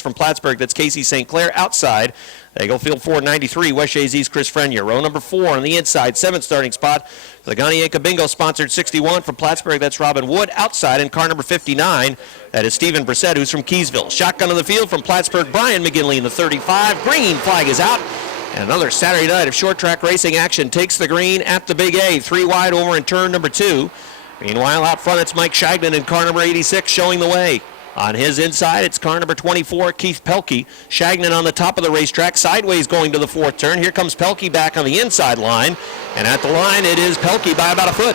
from Plattsburgh. That's Casey St. Clair outside. They go field 493, West Jay's Chris Frenier. Row number 4 on the inside, 7th starting spot. The Ganienka Bingo sponsored 61 from Plattsburgh. That's Robin Wood outside. And car number 59, that is Stephen Brissett, who's from Keysville. Shotgun on the field from Plattsburgh, Brian McGinley in the 35. Green flag is out. And another Saturday night of short track racing action takes the green at the Big A. 3 wide over in turn number 2. Meanwhile, out front, it's Mike Shagnon in car number 86 showing the way. On his inside, it's car number 24, Keith Pelkey. Shagnon on the top of the racetrack, sideways going to the 4th turn. Here comes Pelkey back on the inside line. And at the line, it is Pelkey by about a foot.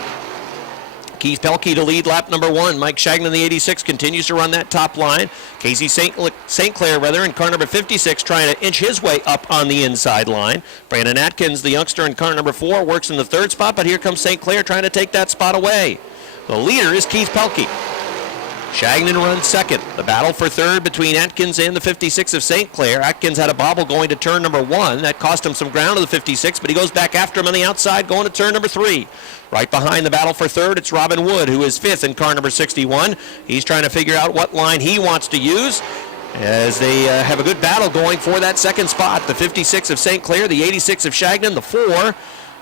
Keith Pelkey to lead lap number 1. Mike Shagnon, the 86, continues to run that top line. Casey St. Clair, in car number 56, trying to inch his way up on the inside line. Brandon Atkins, the youngster in car number 4, works in the 3rd spot, but here comes St. Clair trying to take that spot away. The leader is Keith Pelkey. Shagnon runs 2nd. The battle for 3rd between Atkins and the 56 of St. Clair. Atkins had a bobble going to turn number 1. That cost him some ground to the 56, but he goes back after him on the outside going to turn number 3. Right behind the battle for 3rd, it's Robin Wood, who is 5th in car number 61. He's trying to figure out what line he wants to use as they have a good battle going for that 2nd spot. The 56 of St. Clair, the 86 of Shagnon, the 4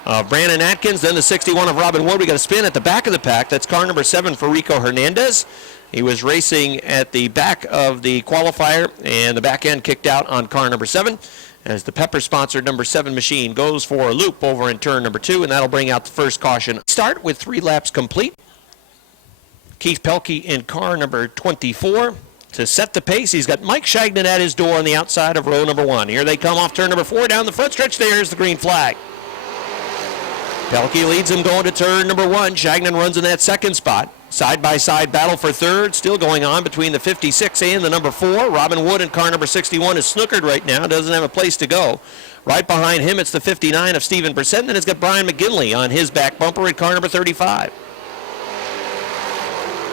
of Brandon Atkins, then the 61 of Robin Wood. We got a spin at the back of the pack. That's car number 7 for Rico Hernandez. He was racing at the back of the qualifier, and the back end kicked out on car number 7 as the Pepper-sponsored number 7 machine goes for a loop over in turn number 2, and that'll bring out the first caution. Start with 3 laps complete. Keith Pelkey in car number 24. To set the pace, he's got Mike Shagnon at his door on the outside of row number 1. Here they come off turn number 4 down the front stretch. There's the green flag. Pelkey leads him going to turn number 1. Shagnon runs in that 2nd spot. Side-by-side battle for 3rd, still going on between the 56 and the number 4. Robin Wood in car number 61 is snookered right now, doesn't have a place to go. Right behind him, it's the 59 of Stephen Brissett, and it's got Brian McGinley on his back bumper in car number 35.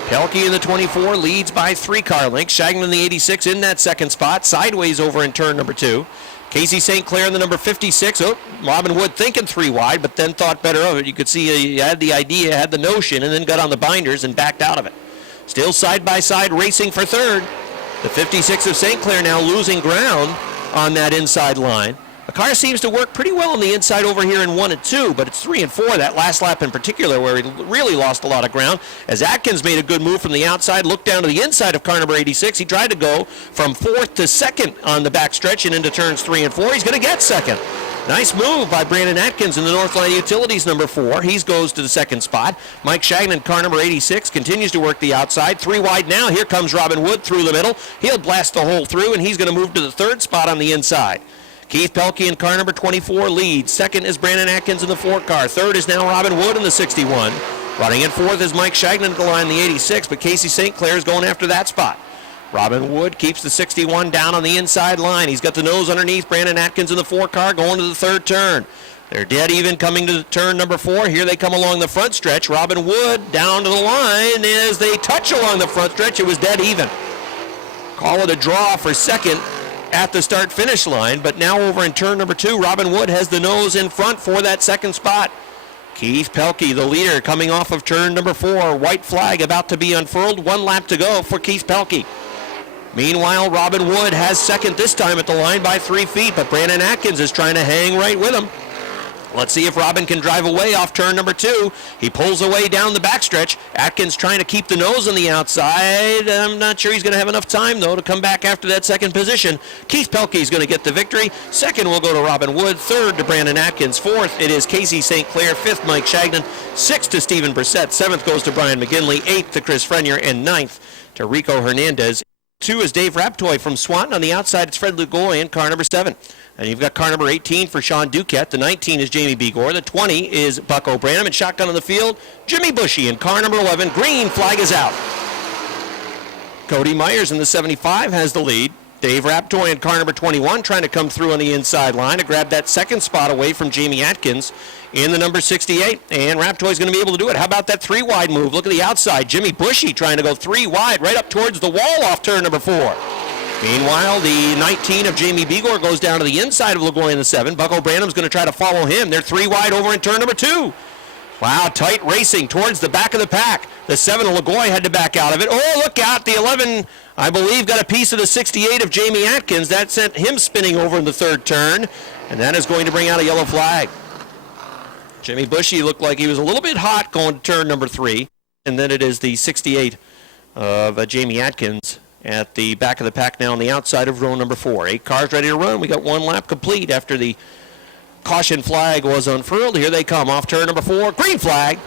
Pelkey in the 24 leads by 3 car lengths. Shagnon in the 86 in that 2nd spot, sideways over in turn number 2. Casey St. Clair in the number 56. Oh, Robin Wood thinking 3 wide, but then thought better of it. You could see he had the idea, had the notion, and then got on the binders and backed out of it. Still side-by-side racing for 3rd. The 56 of St. Clair now losing ground on that inside line. The car seems to work pretty well on the inside over here in 1 and 2, but it's 3 and 4, that last lap in particular, where he really lost a lot of ground. As Atkins made a good move from the outside, looked down to the inside of car number 86. He tried to go from 4th to 2nd on the back stretch and into turns 3 and 4. He's going to get 2nd. Nice move by Brandon Atkins in the Northline Utilities number 4. He goes to the 2nd spot. Mike Shagnon, car number 86, continues to work the outside. 3 wide now. Here comes Robin Wood through the middle. He'll blast the hole through, and he's going to move to the 3rd spot on the inside. Keith Pelkey in car number 24 leads. 2nd is Brandon Atkins in the 4 car. 3rd is now Robin Wood in the 61. Running in 4th is Mike Shagnon at the line, the 86, but Casey St. Clair is going after that spot. Robin Wood keeps the 61 down on the inside line. He's got the nose underneath. Brandon Atkins in the 4 car going to the 3rd turn. They're dead even coming to turn number 4. Here they come along the front stretch. Robin Wood down to the line as they touch along the front stretch. It was dead even. Call it a draw for 2nd at the start-finish line, but now over in turn number 2, Robin Wood has the nose in front for that 2nd spot. Keith Pelkey, the leader, coming off of turn number 4. White flag about to be unfurled. 1 lap to go for Keith Pelkey. Meanwhile, Robin Wood has 2nd this time at the line by 3 feet, but Brandon Atkins is trying to hang right with him. Let's see if Robin can drive away off turn number 2. He pulls away down the backstretch. Atkins trying to keep the nose on the outside. I'm not sure he's going to have enough time, though, to come back after that 2nd position. Keith Pelkey is going to get the victory. 2nd will go to Robin Wood. 3rd to Brandon Atkins. 4th, it is Casey St. Clair. 5th, Mike Shagnon. 6th to Stephen Brissett. 7th goes to Brian McGinley. 8th to Chris Frenier. And 9th to Rico Hernandez. 2 is Dave Raptoy from Swanton. On the outside, it's Fred Lugoy in car number 7. And you've got car number 18 for Sean Duquette. The 19 is Jamie Begor. The 20 is Buck O'Branham. And shotgun on the field, Jimmy Bushy in car number 11. Green flag is out. Cody Myers in the 75 has the lead. Dave Raptoy in car number 21 trying to come through on the inside line to grab that 2nd spot away from Jamie Atkins in the number 68. And Raptoy's going to be able to do it. How about that 3 wide move? Look at the outside. Jimmy Bushy trying to go 3 wide right up towards the wall off turn number 4. Meanwhile, the 19 of Jamie Begor goes down to the inside of LeGoy in the 7. Buck O'Branham's going to try to follow him. They're 3 wide over in turn number 2. Wow, tight racing towards the back of the pack. The 7 of Lagoy had to back out of it. Oh, look out. The 11, I believe, got a piece of the 68 of Jamie Atkins. That sent him spinning over in the third turn, and that is going to bring out a yellow flag. Jimmy Bushy looked like he was a little bit hot going to turn number 3, and then it is the 68 of Jamie Atkins at the back of the pack now on the outside of row number 4. 8 cars ready to run. We got 1 lap complete after the caution flag was unfurled. Here they come off turn number 4. Green flag.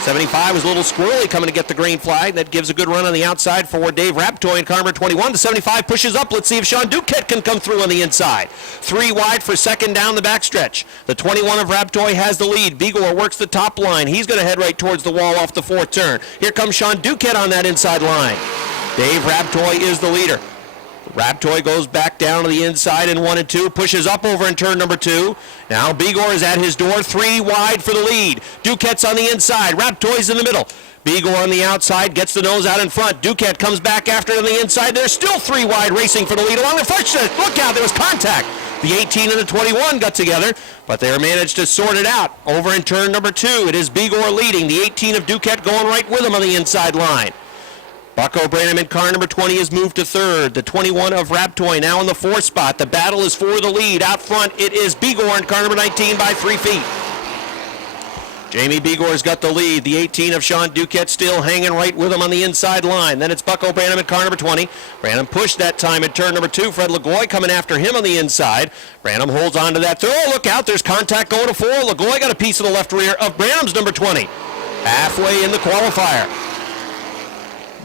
75 was a little squirrely coming to get the green flag. That gives a good run on the outside for Dave Raptoy and car number 21. The 75 pushes up. Let's see if Sean Duquette can come through on the inside. 3 wide for second down the backstretch. The 21 of Raptoy has the lead. Bigor works the top line. He's going to head right towards the wall off the 4th turn. Here comes Sean Duquette on that inside line. Dave Raptoy is the leader. Raptoy goes back down to the inside in 1 and 2, pushes up over in turn number 2. Now Bigor is at his door, 3 wide for the lead. Duquette's on the inside, Raptoy's in the middle. Bigor on the outside, gets the nose out in front. Duquette comes back after it on the inside. There's still 3 wide racing for the lead along the first. Look out, there was contact. The 18 and the 21 got together, but they managed to sort it out. Over in turn number 2, it is Bigor leading. The 18 of Duquette going right with him on the inside line. Bucko Branham in car number 20 has moved to 3rd. The 21 of Raptoy now in the 4th spot. The battle is for the lead. Out front, it is Bigor in car number 19 by 3 feet. Jamie Bigor's got the lead. The 18 of Sean Duquette still hanging right with him on the inside line. Then it's Bucko Branham in car number 20. Branham pushed that time in turn number 2. Fred Lagoy coming after him on the inside. Branham holds on to that throw. Look out, there's contact going to 4. Lagoy got a piece of the left rear of Branham's number 20. Halfway in the qualifier.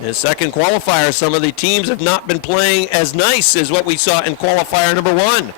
The second qualifier, some of the teams have not been playing as nice as what we saw in qualifier number 1.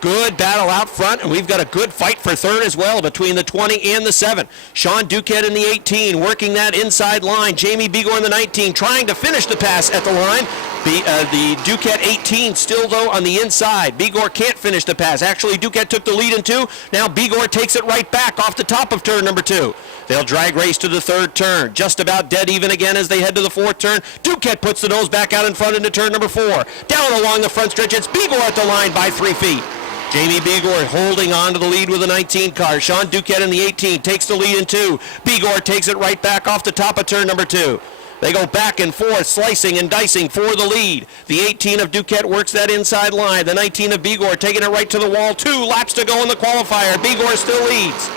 Good battle out front, and we've got a good fight for 3rd as well between the 20 and the 7. Sean Duquette in the 18, working that inside line. Jamie Bigor in the 19, trying to finish the pass at the line. The Duquette 18 still, though, on the inside. Bigor can't finish the pass. Actually, Duquette took the lead in 2. Now Bigor takes it right back off the top of turn number 2. They'll drag race to the 3rd turn. Just about dead even again as they head to the 4th turn. Duquette puts the nose back out in front into turn number 4. Down along the front stretch, it's Bigor at the line by 3 feet. Jamie Bigor holding on to the lead with the 19 car. Sean Duquette in the 18 takes the lead in 2. Bigor takes it right back off the top of turn number 2. They go back and forth, slicing and dicing for the lead. The 18 of Duquette works that inside line. The 19 of Bigor taking it right to the wall. 2 laps to go in the qualifier. Bigor still leads.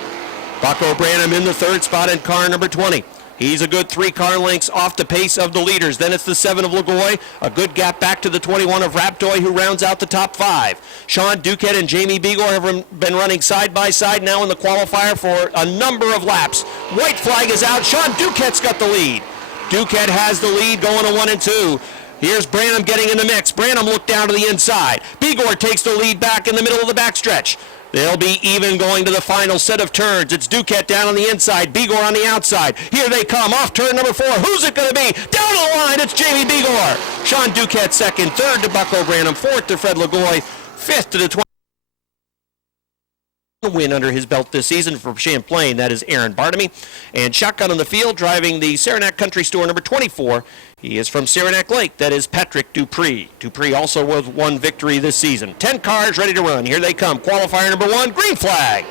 Bucko Branham in the 3rd spot in car number 20. He's a good 3 car lengths off the pace of the leaders. Then it's the 7 of Lagoy. A good gap back to the 21 of Raptoy, who rounds out the top 5. Sean Duquette and Jamie Bigor have been running side by side now in the qualifier for a number of laps. White flag is out. Sean Duquette's got the lead. Duquette has the lead going to 1 and 2. Here's Branham getting in the mix. Branham looked down to the inside. Bigor takes the lead back in the middle of the backstretch. They'll be even going to the final set of turns. It's Duquette down on the inside, Bigor on the outside. Here they come, off turn number 4. Who's it going to be? Down the line, it's Jamie Bigor. Sean Duquette 2nd, 3rd to Bucko Branham, 4th to Fred Lagoy, 5th to the 20. Win under his belt this season for Champlain. That is Aaron Bartamy. And shotgun on the field driving the Saranac Country Store number 24. He is from Saranac Lake. That is Patrick Dupree. Dupree also with 1 victory this season. 10 cars ready to run. Here they come. Qualifier number 1, green flag.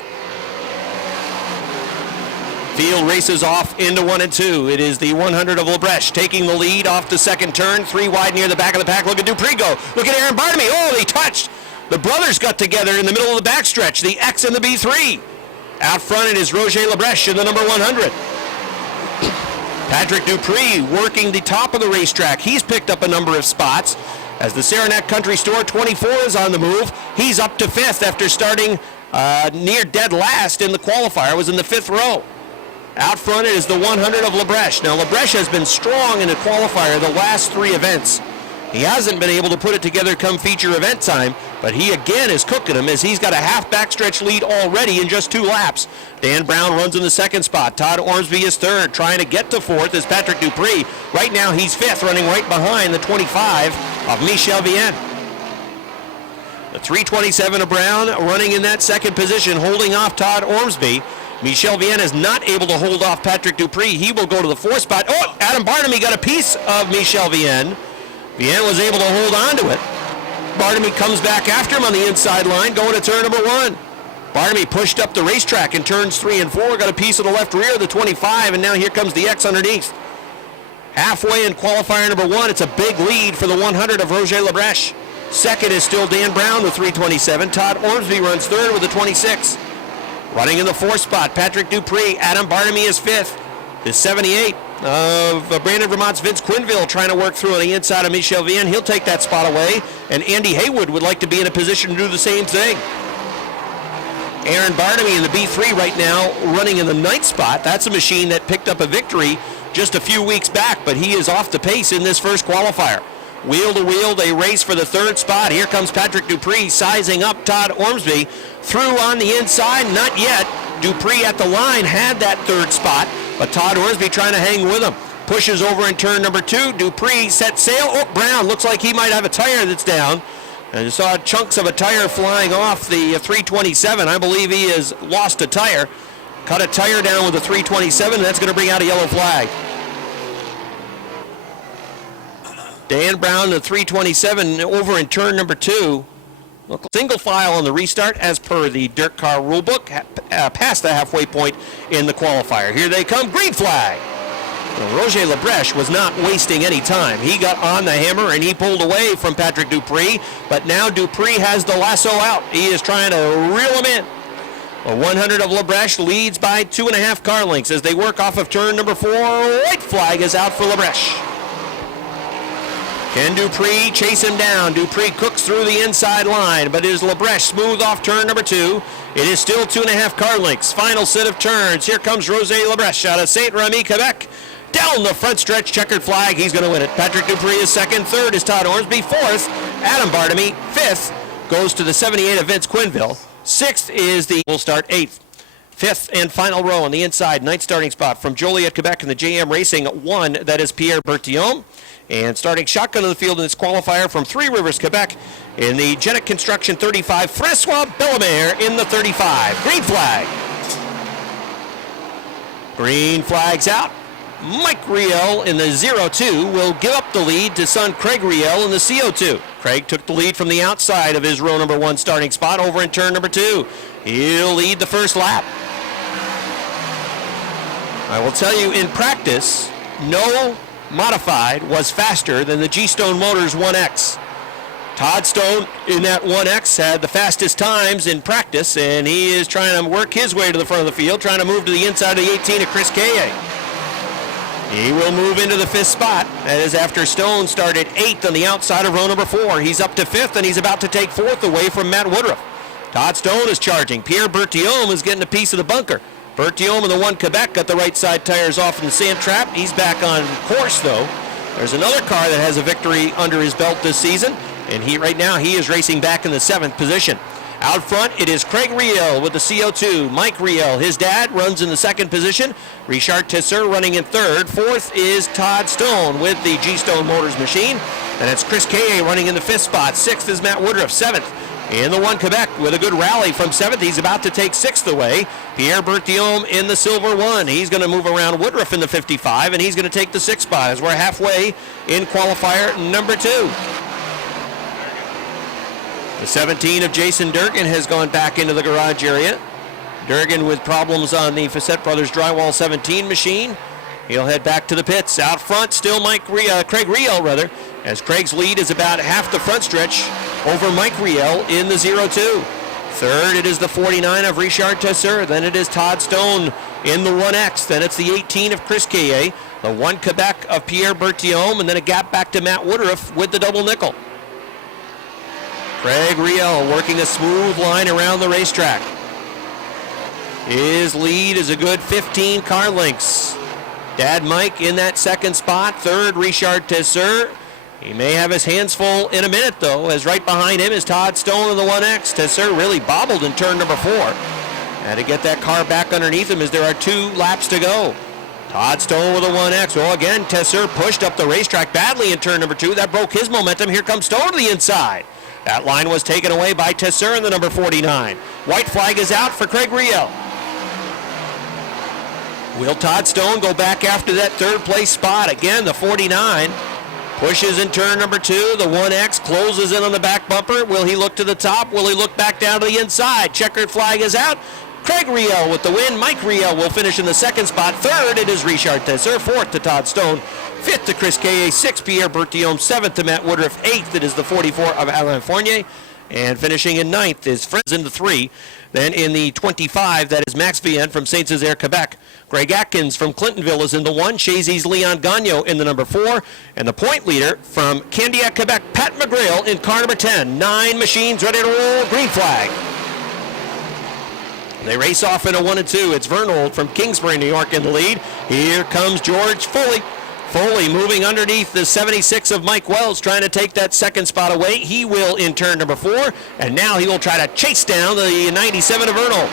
Field races off into 1 and 2. It is the 100 of Labreche taking the lead off the 2nd turn. 3 wide near the back of the pack. Look at Dupree go. Look at Aaron Bartamy. Oh, they touched. The brothers got together in the middle of the backstretch, the X and the B3. Out front it is Roger Labreche in the number 100. Patrick Dupree working the top of the racetrack. He's picked up a number of spots. As the Saranac Country Store 24 is on the move, he's up to 5th after starting near dead last in the qualifier. Was in the 5th row. Out front it is the 100 of Labreche. Now Labreche has been strong in the qualifier the last 3 events. He hasn't been able to put it together come feature event time, but he again is cooking him as he's got a half backstretch lead already in just 2 laps. Dan Brown runs in the 2nd spot. Todd Ormsby is 3rd. Trying to get to 4th is Patrick Dupree. Right now he's 5th, running right behind the 25 of Michel Vienne. The 327 of Brown running in that 2nd position, holding off Todd Ormsby. Michel Vienne is not able to hold off Patrick Dupree. He will go to the 4th spot. Oh, Adam Bartamy got a piece of Michel Vienne. Vienne was able to hold on to it. Bartamy comes back after him on the inside line, going to turn number 1. Barnaby pushed up the racetrack in turns 3 and 4, got a piece of the left rear of the 25, and now here comes the X underneath. Halfway in qualifier number 1, it's a big lead for the 100 of Roger Lebreche. Second is still Dan Brown with 327. Todd Ormsby runs third with a 26. Running in the 4th spot, Patrick Dupree. Adam Barnaby is 5th. The 78 of Brandon Vermont's Vince Quinville trying to work through on the inside of Michel Vienne. He'll take that spot away, and Andy Haywood would like to be in a position to do the same thing. Aaron Barnaby in the B3 right now, running in the 9th spot. That's a machine that picked up a victory just a few weeks back, but he is off the pace in this first qualifier. Wheel to wheel, they race for the 3rd spot. Here comes Patrick Dupree sizing up Todd Ormsby. Through on the inside, not yet. Dupree at the line had that 3rd spot, but Todd Ormsby trying to hang with him. Pushes over in turn number 2. Dupree set sail. Oh, Brown looks like he might have a tire that's down. And you saw chunks of a tire flying off the 327. I believe he has lost a tire. Cut a tire down with the 327, and that's going to bring out a yellow flag. Dan Brown, the 327, over in turn number 2. Single file on the restart as per the dirt car rulebook, past the halfway point in the qualifier. Here they come, green flag. Well, Roger Lebreche was not wasting any time. He got on the hammer and he pulled away from Patrick Dupree, but now Dupree has the lasso out. He is trying to reel him in. The 100 of Lebreche leads by 2.5 car lengths as they work off of turn number 4. White flag is out for Lebreche. Can Dupree chase him down? Dupree cooks through the inside line, but is Lebreche smooth off turn number 2? It is still 2.5 car lengths. Final set of turns. Here comes Roger Lebreche out of Saint Remy, Quebec. Down the front stretch, checkered flag. He's going to win it. Patrick Dupree is 2nd. 3rd is Todd Ormsby. 4th, Adam Barnaby. 5th goes to the 78 of Vince Quinville. 6th is the will start 8th. 5th and final row on the inside, 9th starting spot from Joliet, Quebec in the JM Racing 1. That is Pierre Bertillon. And starting shotgun of the field in this qualifier from Three Rivers, Quebec in the Genic Construction 35, Francois Bellemare in the 35. Green flag. Green flag's out. Mike Riel in the 02 will give up the lead to son Craig Riel in the CO2. Craig took the lead from the outside of his row number 1 starting spot over in turn number 2. He'll lead the first lap. I will tell you, in practice, no modified was faster than the G-Stone Motors 1X. Todd Stone in that 1X had the fastest times in practice, and he is trying to work his way to the front of the field, trying to move to the inside of the 18 of Chris Kaye. He will move into the 5th spot. That is after Stone started 8th on the outside of row number 4. He's up to 5th, and he's about to take 4th away from Matt Woodruff. Todd Stone is charging. Pierre Bertillon is getting a piece of the bunker. Bertillon in the 1 Quebec got the right side tires off in the sand trap. He's back on course, though. There's another car that has a victory under his belt this season, and right now he is racing back in the 7th position. Out front, it is Craig Riel with the CO2. Mike Riel, his dad, runs in the 2nd position. Richard Tesser running in 3rd. 4th is Todd Stone with the G-Stone Motors machine. And it's Chris Kaye running in the 5th spot. 6th is Matt Woodruff. 7th in the 1 Quebec with a good rally from 7th. He's about to take 6th away. Pierre Bertillon in the silver 1. He's going to move around Woodruff in the 55, and he's going to take the 6th spot as we're halfway in qualifier number 2. The 17 of Jason Durgan has gone back into the garage area. Durgan with problems on the Facette Brothers Drywall 17 machine. He'll head back to the pits. Out front, still Craig Riel, as Craig's lead is about half the front stretch over Mike Riel in the 02. 3rd, it is the 49 of Richard Tesser. Then it is Todd Stone in the 1X. Then it's the 18 of Chris Kaye. The 1 Quebec of Pierre Bertillon, and then a gap back to Matt Woodruff with the double nickel. Craig Riel working a smooth line around the racetrack. His lead is a good 15 car lengths. Dad Mike in that 2nd spot. 3rd, Richard Tesser. He may have his hands full in a minute, though, as right behind him is Todd Stone in the 1X. Tesser really bobbled in turn number 4. Had to get that car back underneath him as there are 2 laps to go. Todd Stone with a 1X. Well, again, Tesser pushed up the racetrack badly in turn number 2. That broke his momentum. Here comes Stone to the inside. That line was taken away by Tesser in the number 49. White flag is out for Craig Riel. Will Todd Stone go back after that 3rd place spot? Again, the 49 Pushes in turn number 2. The 1X closes in on the back bumper. Will he look to the top? Will he look back down to the inside? Checkered flag is out. Craig Riel with the win. Mike Riel will finish in the second spot. Third, it is Richard Tesser. Fourth to Todd Stone. Fifth to Chris Kaye. Sixth, Pierre Bertillon. Seventh to Matt Woodruff. Eighth, it is the 44 of Alain Fournier. And finishing in ninth is Friends in the 3. Then in the 25, that is Max Vienne from Saint-Césaire, Quebec. Greg Atkins from Clintonville is in the 1. Chazy's Leon Gagnon in the number 4. And the point leader from Candiac, Quebec, Pat McGrail in car number 10. 9 machines ready to roll. Green flag. They race off in a 1 and 2. It's Vernold from Kingsbury, New York in the lead. Here comes George Foley. Foley moving underneath the 76 of Mike Wells, trying to take that second spot away. He will in turn number 4, and now he will try to chase down the 97 of Vernold.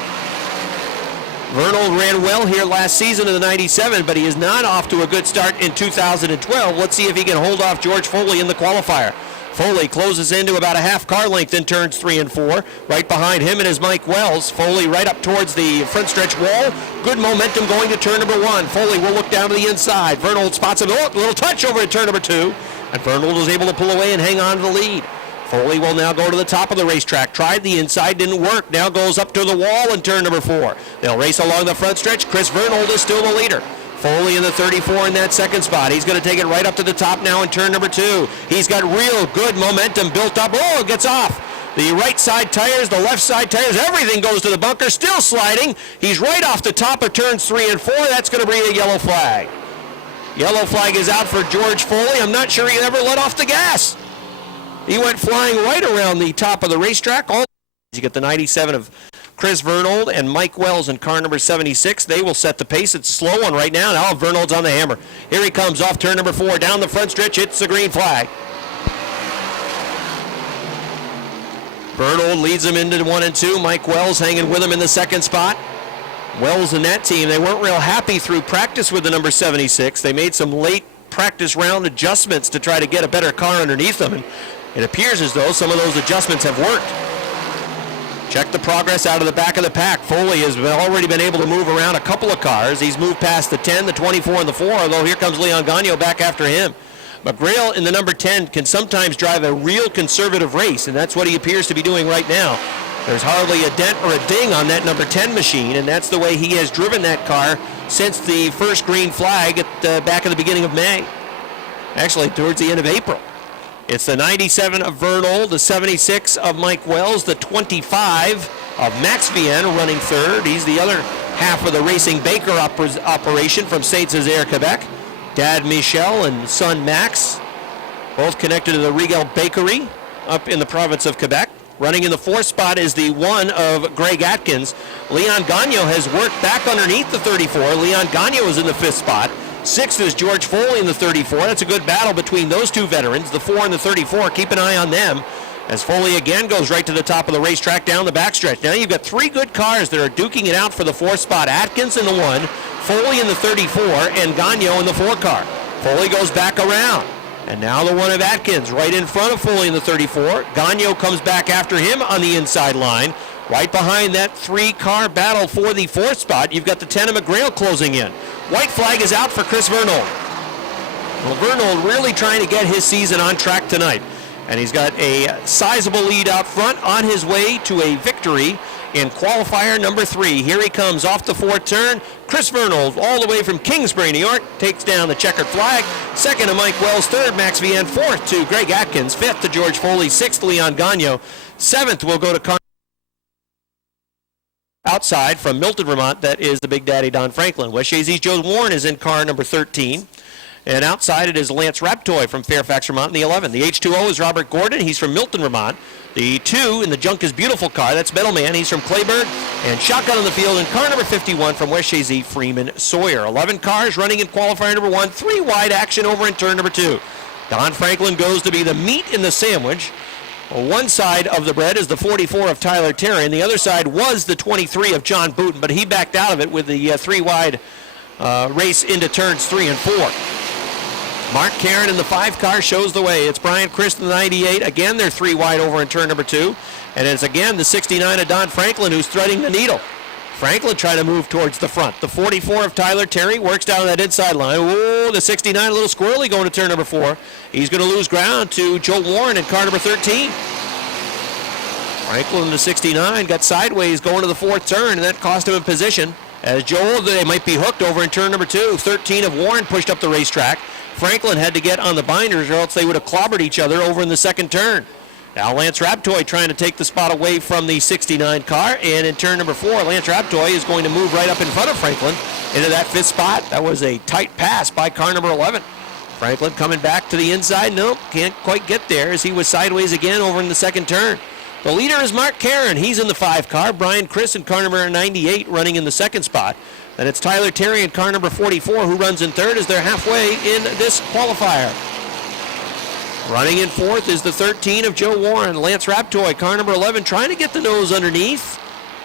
Vernold ran well here last season in the 97, but he is not off to a good start in 2012. Let's see if he can hold off George Foley in the qualifier. Foley closes into about a half car length in turns 3 and 4. Right behind him it is Mike Wells. Foley right up towards the front stretch wall. Good momentum going to turn number 1. Foley will look down to the inside. Vernold spots him. Oh, a little touch over at turn number 2. And Vernold was able to pull away and hang on to the lead. Foley will now go to the top of the racetrack. Tried the inside, didn't work. Now goes up to the wall in turn number 4. They'll race along the front stretch. Chris Vernold is still the leader. Foley in the 34 in that second spot. He's going to take it right up to the top now in turn number 2. He's got real good momentum built up. Oh, it gets off. The right side tires, the left side tires, everything goes to the bunker. Still sliding. He's right off the top of turns 3 and 4. That's going to be a yellow flag. Yellow flag is out for George Foley. I'm not sure he ever let off the gas. He went flying right around the top of the racetrack. You get the 97 of Chris Vernold and Mike Wells in car number 76. They will set the pace. It's a slow one right now. Now Vernold's on the hammer. Here he comes off turn number 4. Down the front stretch. It's the green flag. Vernold leads him into 1 and 2. Mike Wells hanging with him in the second spot. Wells and that team, they weren't real happy through practice with the number 76. They made some late practice round adjustments to try to get a better car underneath them. And it appears as though some of those adjustments have worked. Check the progress out of the back of the pack. Foley has already been able to move around a couple of cars. He's moved past the 10, the 24, and the 4, although here comes Leon Gagnon back after him. McGrail in the number 10 can sometimes drive a real conservative race, and that's what he appears to be doing right now. There's hardly a dent or a ding on that number 10 machine, and that's the way he has driven that car since the first green flag at the back of the beginning of May. Actually, towards the end of April. It's the 97 of Vernold, the 76 of Mike Wells, the 25 of Max Vienne running third. He's the other half of the Racing Baker operation from Saint-Césaire, Quebec. Dad Michel and son Max, both connected to the Riegel Bakery up in the province of Quebec. Running in the 4th spot is the 1 of Greg Atkins. Leon Gagnon has worked back underneath the 34. Leon Gagnon is in the 5th spot. 6th is George Foley in the 34. That's a good battle between those two veterans, the 4 and the 34. Keep an eye on them as Foley again goes right to the top of the racetrack down the backstretch. Now you've got 3 good cars that are duking it out for the 4th spot. Atkins in the 1, Foley in the 34, and Gagnon in the 4 car. Foley goes back around. And now the 1 of Atkins right in front of Foley in the 34. Gagnon comes back after him on the inside line. Right behind that 3-car battle for the 4th spot, you've got the 10 of McGrail closing in. White flag is out for Chris Vernold. Well, Vernold really trying to get his season on track tonight. And he's got a sizable lead out front on his way to a victory in qualifier number 3. Here he comes off the 4th turn. Chris Vernold, all the way from Kingsbury, New York, takes down the checkered flag. 2nd to Mike Wells, 3rd Max Vienne, 4th to Greg Atkins, 5th to George Foley, 6th Leon Gagnon, 7th will go to outside from Milton, Vermont. That is the Big Daddy Don Franklin. West Chazy's Joe Warren is in car number 13. And outside it is Lance Raptoy from Fairfax, Vermont in the 11. The H2O is Robert Gordon. He's from Milton, Vermont. The 2 in the Junk is Beautiful car. That's Metalman. He's from Clayburgh. And shotgun on the field in car number 51 from West Chazy, Freeman Sawyer. 11 cars running in qualifier number 1. 3 wide action over in turn number 2. Don Franklin goes to be the meat in the sandwich. One side of the bread is the 44 of Tyler Terry, and the other side was the 23 of John Booten, but he backed out of it with the 3-wide race into turns 3 and 4. Mark Caron in the 5 car shows the way. It's Brian Christ in the 98. Again, they're 3 wide over in turn number 2. And it's again the 69 of Don Franklin who's threading the needle. Franklin trying to move towards the front. The 44 of Tyler Terry works down that inside line. Oh, the 69, a little squirrely going to turn number 4. He's going to lose ground to Joe Warren in car number 13. Franklin, the 69, got sideways going to the 4th turn, and that cost him a position. As Joel, they might be hooked over in turn number 2. 13 of Warren pushed up the racetrack. Franklin had to get on the binders or else they would have clobbered each other over in the 2nd turn. Now Lance Raptoy trying to take the spot away from the 69 car, and in turn number 4, Lance Raptoy is going to move right up in front of Franklin into that 5th spot. That was a tight pass by car number 11. Franklin coming back to the inside. Nope, can't quite get there as he was sideways again over in the 2nd turn. The leader is Mark Karen. He's in the 5 car. Brian Chris in car number 98 running in the 2nd spot. Then it's Tyler Terry in car number 44 who runs in 3rd as they're halfway in this qualifier. Running in 4th is the 13 of Joe Warren. Lance Raptoy, car number 11, trying to get the nose underneath.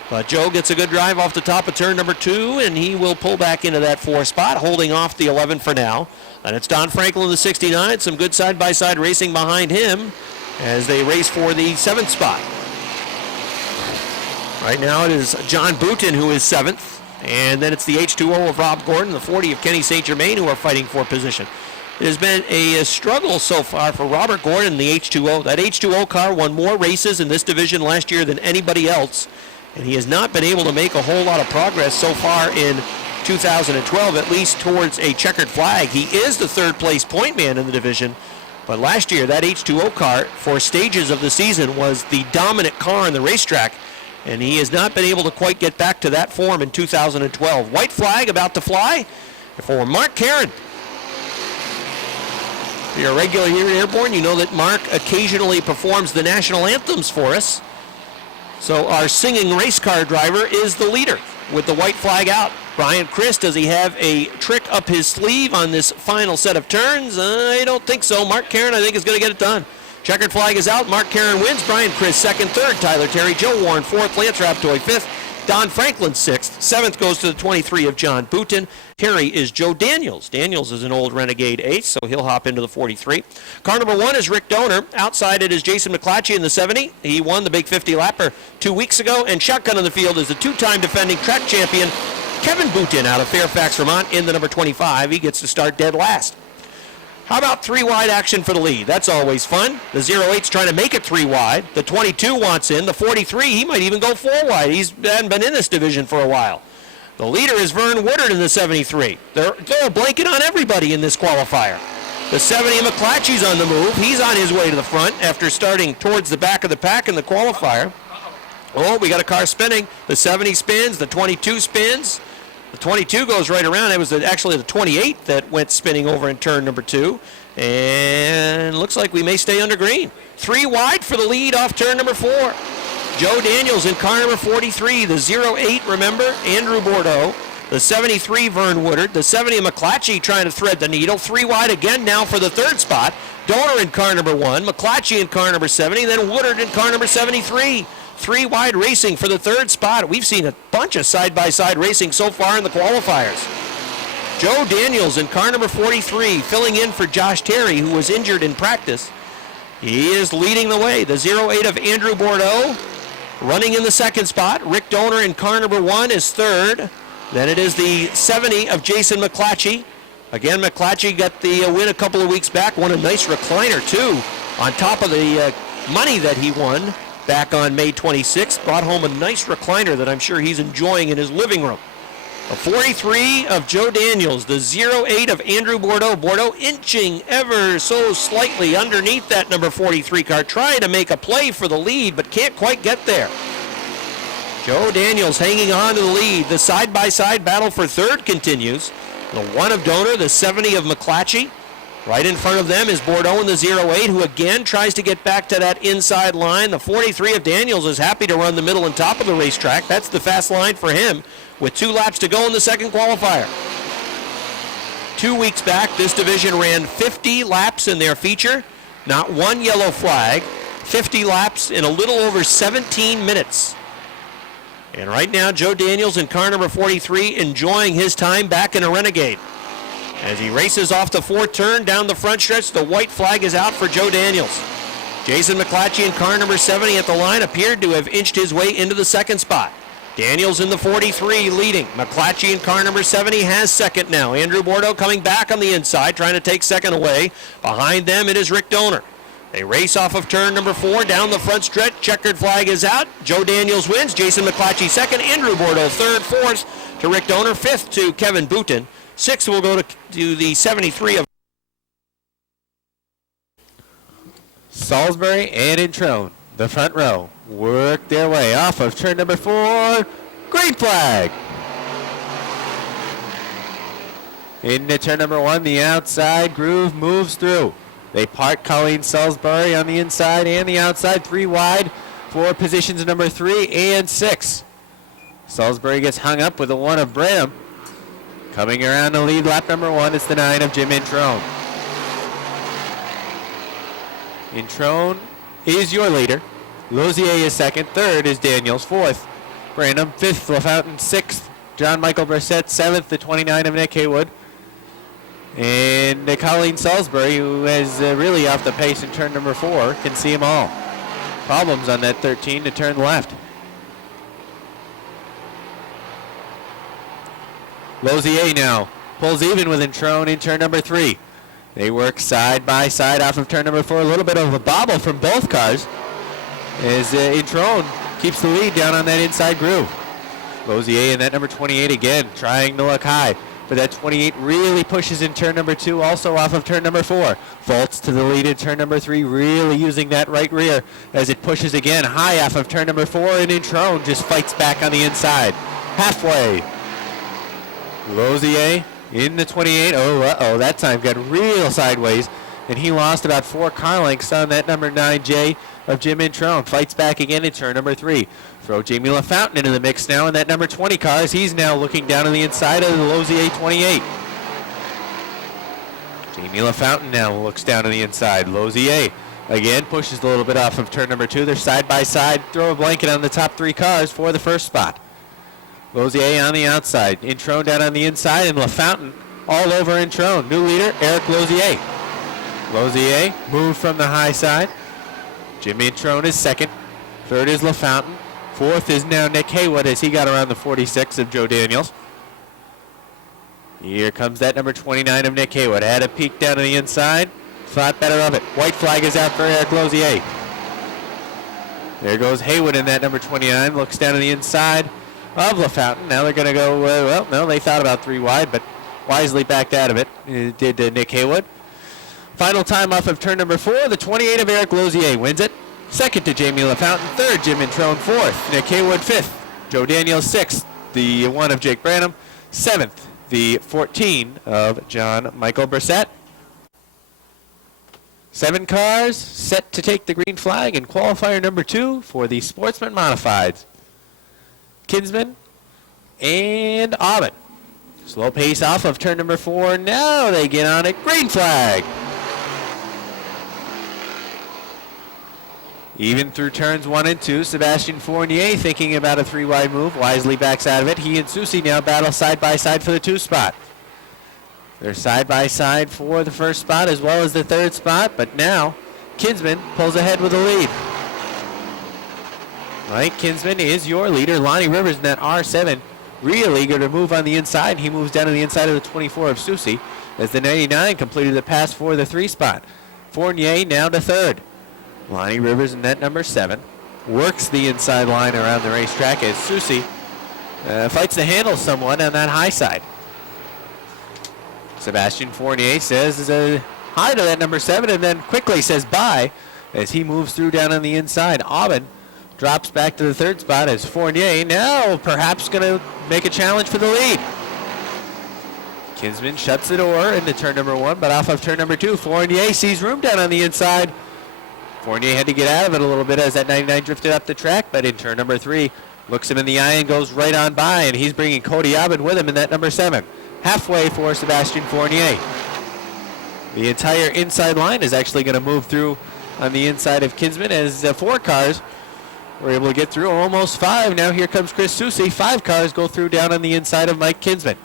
But Joe gets a good drive off the top of turn number 2, and he will pull back into that 4 spot, holding off the 11 for now. And it's Don Franklin, the 69. Some good side-by-side racing behind him as they race for the 7th spot. Right now it is John Boutin who is 7th, and then it's the H2O of Rob Gordon, the 40 of Kenny St. Germain who are fighting for position. It has been a struggle so far for Robert Gordon, the H2O. That H2O car won more races in this division last year than anybody else, and he has not been able to make a whole lot of progress so far in 2012, at least towards a checkered flag. He is the 3rd place point man in the division, but last year that H2O car for stages of the season was the dominant car on the racetrack, and he has not been able to quite get back to that form in 2012. White flag about to fly for Mark Karen. If you're a regular here at Airborne, you know that Mark occasionally performs the national anthems for us. So our singing race car driver is the leader with the white flag out. Brian Chris, does he have a trick up his sleeve on this final set of turns? I don't think so. Mark Karen, I think, is going to get it done. Checkered flag is out. Mark Karen wins. Brian Chris 2nd, 3rd. Tyler Terry, Joe Warren 4th. Lance Raptoy 5th. Don Franklin 6th. 7th goes to the 23 of John Boutin. Terry is Joe Daniels. Daniels is an old Renegade ace, so he'll hop into the 43. Car number 1 is Rick Donor. Outside it is Jason McClatchy in the 70. He won the big 50 lapper 2 weeks ago. And shotgun in the field is the 2-time defending track champion Kevin Boutin out of Fairfax, Vermont in the number 25. He gets to start dead last. How about 3 wide action for the lead? That's always fun. The 08's trying to make it 3 wide. The 22 wants in. The 43, he might even go 4 wide. He hasn't been in this division for a while. The leader is Vern Woodard in the 73. They're a blanket on everybody in this qualifier. The 70 McClatchy's on the move. He's on his way to the front after starting towards the back of the pack in the qualifier. Oh, we got a car spinning. The 70 spins. The 22 spins. The 22 goes right around. It was actually the 28 that went spinning over in turn number 2. And looks like we may stay under green. 3 wide for the lead off turn number 4. Joe Daniels in car number 43. The 08, remember, Andrew Bordeaux. The 73, Vern Woodard. The 70, McClatchy trying to thread the needle. 3 wide again now for the 3rd spot. Donor in car number 1. McClatchy in car number 70. Then Woodard in car number 73. 3 wide racing for the 3rd spot. We've seen a bunch of side-by-side racing so far in the qualifiers. Joe Daniels in car number 43, filling in for Josh Terry, who was injured in practice. He is leading the way. The 08 of Andrew Bordeaux running in the 2nd spot. Rick Donor in car number 1 is 3rd. Then it is the 70 of Jason McClatchy. Again, McClatchy got the win a couple of weeks back. Won a nice recliner, too, on top of the money that he won back on May 26th. Brought home a nice recliner that I'm sure he's enjoying in his living room. The 43 of Joe Daniels, the 08 of Andrew Bordeaux. Bordeaux inching ever so slightly underneath that number 43 car, trying to make a play for the lead, but can't quite get there. Joe Daniels hanging on to the lead. The side-by-side battle for 3rd continues. The 1 of Donor, the 70 of McClatchy. Right in front of them is Bordeaux in the 08, who again tries to get back to that inside line. The 43 of Daniels is happy to run the middle and top of the racetrack. That's the fast line for him, with 2 laps to go in the 2nd qualifier. 2 weeks back, this division ran 50 laps in their feature. Not one yellow flag. 50 laps in a little over 17 minutes. And right now, Joe Daniels in car number 43 enjoying his time back in a Renegade. As he races off the 4th turn down the front stretch, the white flag is out for Joe Daniels. Jason McClatchy in car number 70 at the line appeared to have inched his way into the 2nd spot. Daniels in the 43 leading. McClatchy in car number 70 has second now. Andrew Bordeaux coming back on the inside, trying to take second away. Behind them, it is Rick Donor. They race off of turn number 4 down the front stretch. Checkered flag is out. Joe Daniels wins. Jason McClatchy second. Andrew Bordeaux third. Fourth to Rick Donor. Fifth to Kevin Boutin. Sixth will go to the 73 of Salisbury and Introne. The front row work their way off of turn number 4. Green flag. Into turn number 1, the outside groove moves through. They part Colleen Salisbury on the inside and the outside, 3 wide for positions number 3 and 6. Salisbury gets hung up with the 1 of Branham. Coming around the lead lap number 1, it's the 9 of Jim Introne. Introne is your leader. Lozier is second. Third is Daniels. Fourth, Branham. Fifth, LaFountain. Sixth, John Michael Brissett. Seventh, the 29 of Nick Haywood. And Colleen Salisbury, who is really off the pace in turn number 4, can see them all. Problems on that 13 to turn left. Lozier now pulls even with Introne in turn number 3. They work side by side off of turn number 4. A little bit of a bobble from both cars as Introne keeps the lead down on that inside groove. Lozier in that number 28 again, trying to look high. But that 28 really pushes in turn number 2, also off of turn number 4. Vaults to the lead in turn number 3, really using that right rear as it pushes again high off of turn number 4, and Introne just fights back on the inside. Halfway. Lozier in the 28. Oh, that time got real sideways, and he lost about 4 car lengths on that number 9J of Jim Introne. Fights back again in turn number 3. Throw Jamie LaFountain into the mix now in that number 20 cars. He's now looking down on the inside of the Lozier 28. Jamie LaFountain now looks down on the inside. Lozier again pushes a little bit off of turn number 2. They're side by side. Throw a blanket on the top 3 cars for the first spot. Lozier on the outside. Introne down on the inside, and LaFountain all over Introne. New leader, Eric Lozier. Lozier moved from the high side. Jim Introne is second. Third is LaFountain. Fourth is now Nick Haywood as he got around the 46 of Joe Daniels. Here comes that number 29 of Nick Haywood. Had a peek down on the inside. Thought better of it. White flag is out for Eric Lozier. There goes Haywood in that number 29. Looks down on the inside of LaFountain. Now they're going to go, well, no, they thought about 3 wide, but wisely backed out of it. Did Nick Haywood. Final time off of turn number 4. The 28 of Eric Lozier wins it. Second to Jamie LaFountain. Third, Jim Introne. Fourth, Nick Haywood. Fifth, Joe Daniels. Sixth, the 1 of Jake Branham. Seventh, the 14 of John Michael Brissett. 7 cars set to take the green flag in qualifier number 2 for the Sportsman Modifieds. Kinsman and Aubin. Slow pace off of turn number 4. Now they get on it. Green flag. Even through turns 1 and 2, Sebastian Fournier thinking about a 3-wide move, wisely backs out of it. He and Susie now battle side by side for the 2 spot. They're side by side for the first spot as well as the 3rd spot, but now Kinsman pulls ahead with the lead. Mike Kinsman is your leader. Lonnie Rivers in that R7 real eager to move on the inside. He moves down to the inside of the 24 of Susie as the 99 completed the pass for the 3 spot. Fournier now to 3rd. Lonnie Rivers in that number 7 works the inside line around the racetrack as Susie fights the handle somewhat on that high side. Sebastian Fournier says hi to that number 7 and then quickly says bye as he moves through down on the inside. Aubin drops back to the 3rd spot as Fournier now perhaps going to make a challenge for the lead. Kinsman shuts the door into turn number 1, but off of turn number 2, Fournier sees room down on the inside. Fournier had to get out of it a little bit as that 99 drifted up the track, but in turn number 3, looks him in the eye and goes right on by, and he's bringing Cody Aubin with him in that number 7. Halfway for Sebastian Fournier. The entire inside line is actually going to move through on the inside of Kinsman as 4 cars were able to get through, almost 5. Now here comes Chris Susie. 5 cars go through down on the inside of Mike Kinsman.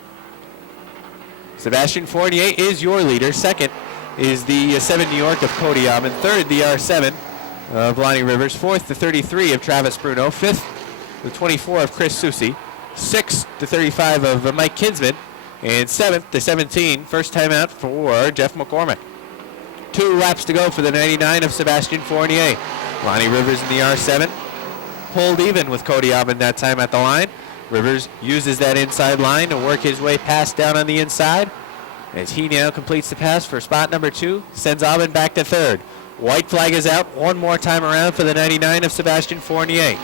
Sebastian Fournier is your leader. Second is the 7 New York of Cody Aubin. Third, the R7 of Lonnie Rivers. Fourth, the 33 of Travis Bruno. Fifth, the 24 of Chris Susi, 6th to 35 of Mike Kinsman, and 7th to 17, first time out for Jeff McCormick. 2 laps to go for the 99 of Sebastian Fournier. Lonnie Rivers in the R7 pulled even with Cody Aubin that time at the line. Rivers uses that inside line to work his way past down on the inside. As he now completes the pass for spot number 2, sends Aubin back to 3rd. White flag is out one more time around for the 99 of Sebastian Fournier.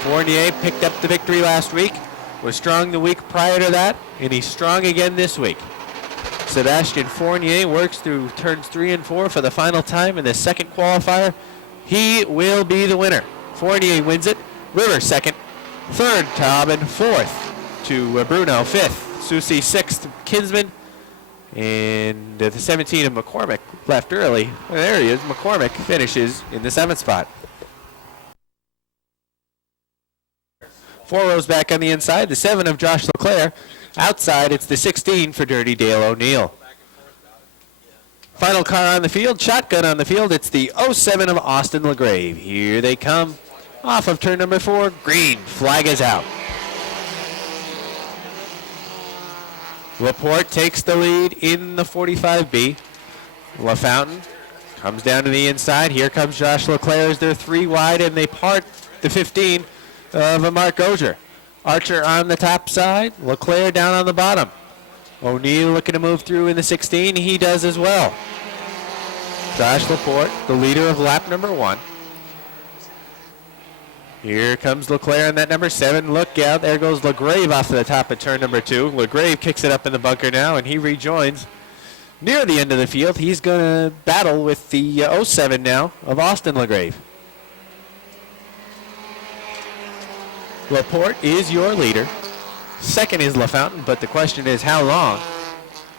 Fournier picked up the victory last week, was strong the week prior to that, and he's strong again this week. Sebastian Fournier works through turns 3 and 4 for the final time in the second qualifier. He will be the winner. Fournier wins it. Rivers second. 3rd to Aubin. 4th to Bruno. 5th. Susi 6th. Kinsman. And the 17 of McCormick left early. Well, there he is. McCormick finishes in the 7th spot. 4 rows back on the inside. The 7 of Josh LeClaire. Outside, it's the 16 for Dirty Dale O'Neill. Final car on the field, shotgun on the field. It's the 07 of Austin LaGrave. Here they come off of turn number 4. Green flag is out. Laporte takes the lead in the 45B. LaFountain comes down to the inside. Here comes Josh LeClaire as they're 3 wide, and they part the 15 of Mark Ogier. Archer on the top side, LeClaire down on the bottom. O'Neill looking to move through in the 16. He does as well. Josh Laporte, the leader of lap number 1. Here comes LeClaire in that number 7. Look out, there goes LaGrave off to the top of turn number 2. LaGrave kicks it up in the bunker now, and he rejoins near the end of the field. He's going to battle with the 07 now of Austin LaGrave. Laporte is your leader. Second is LaFountain, but the question is how long?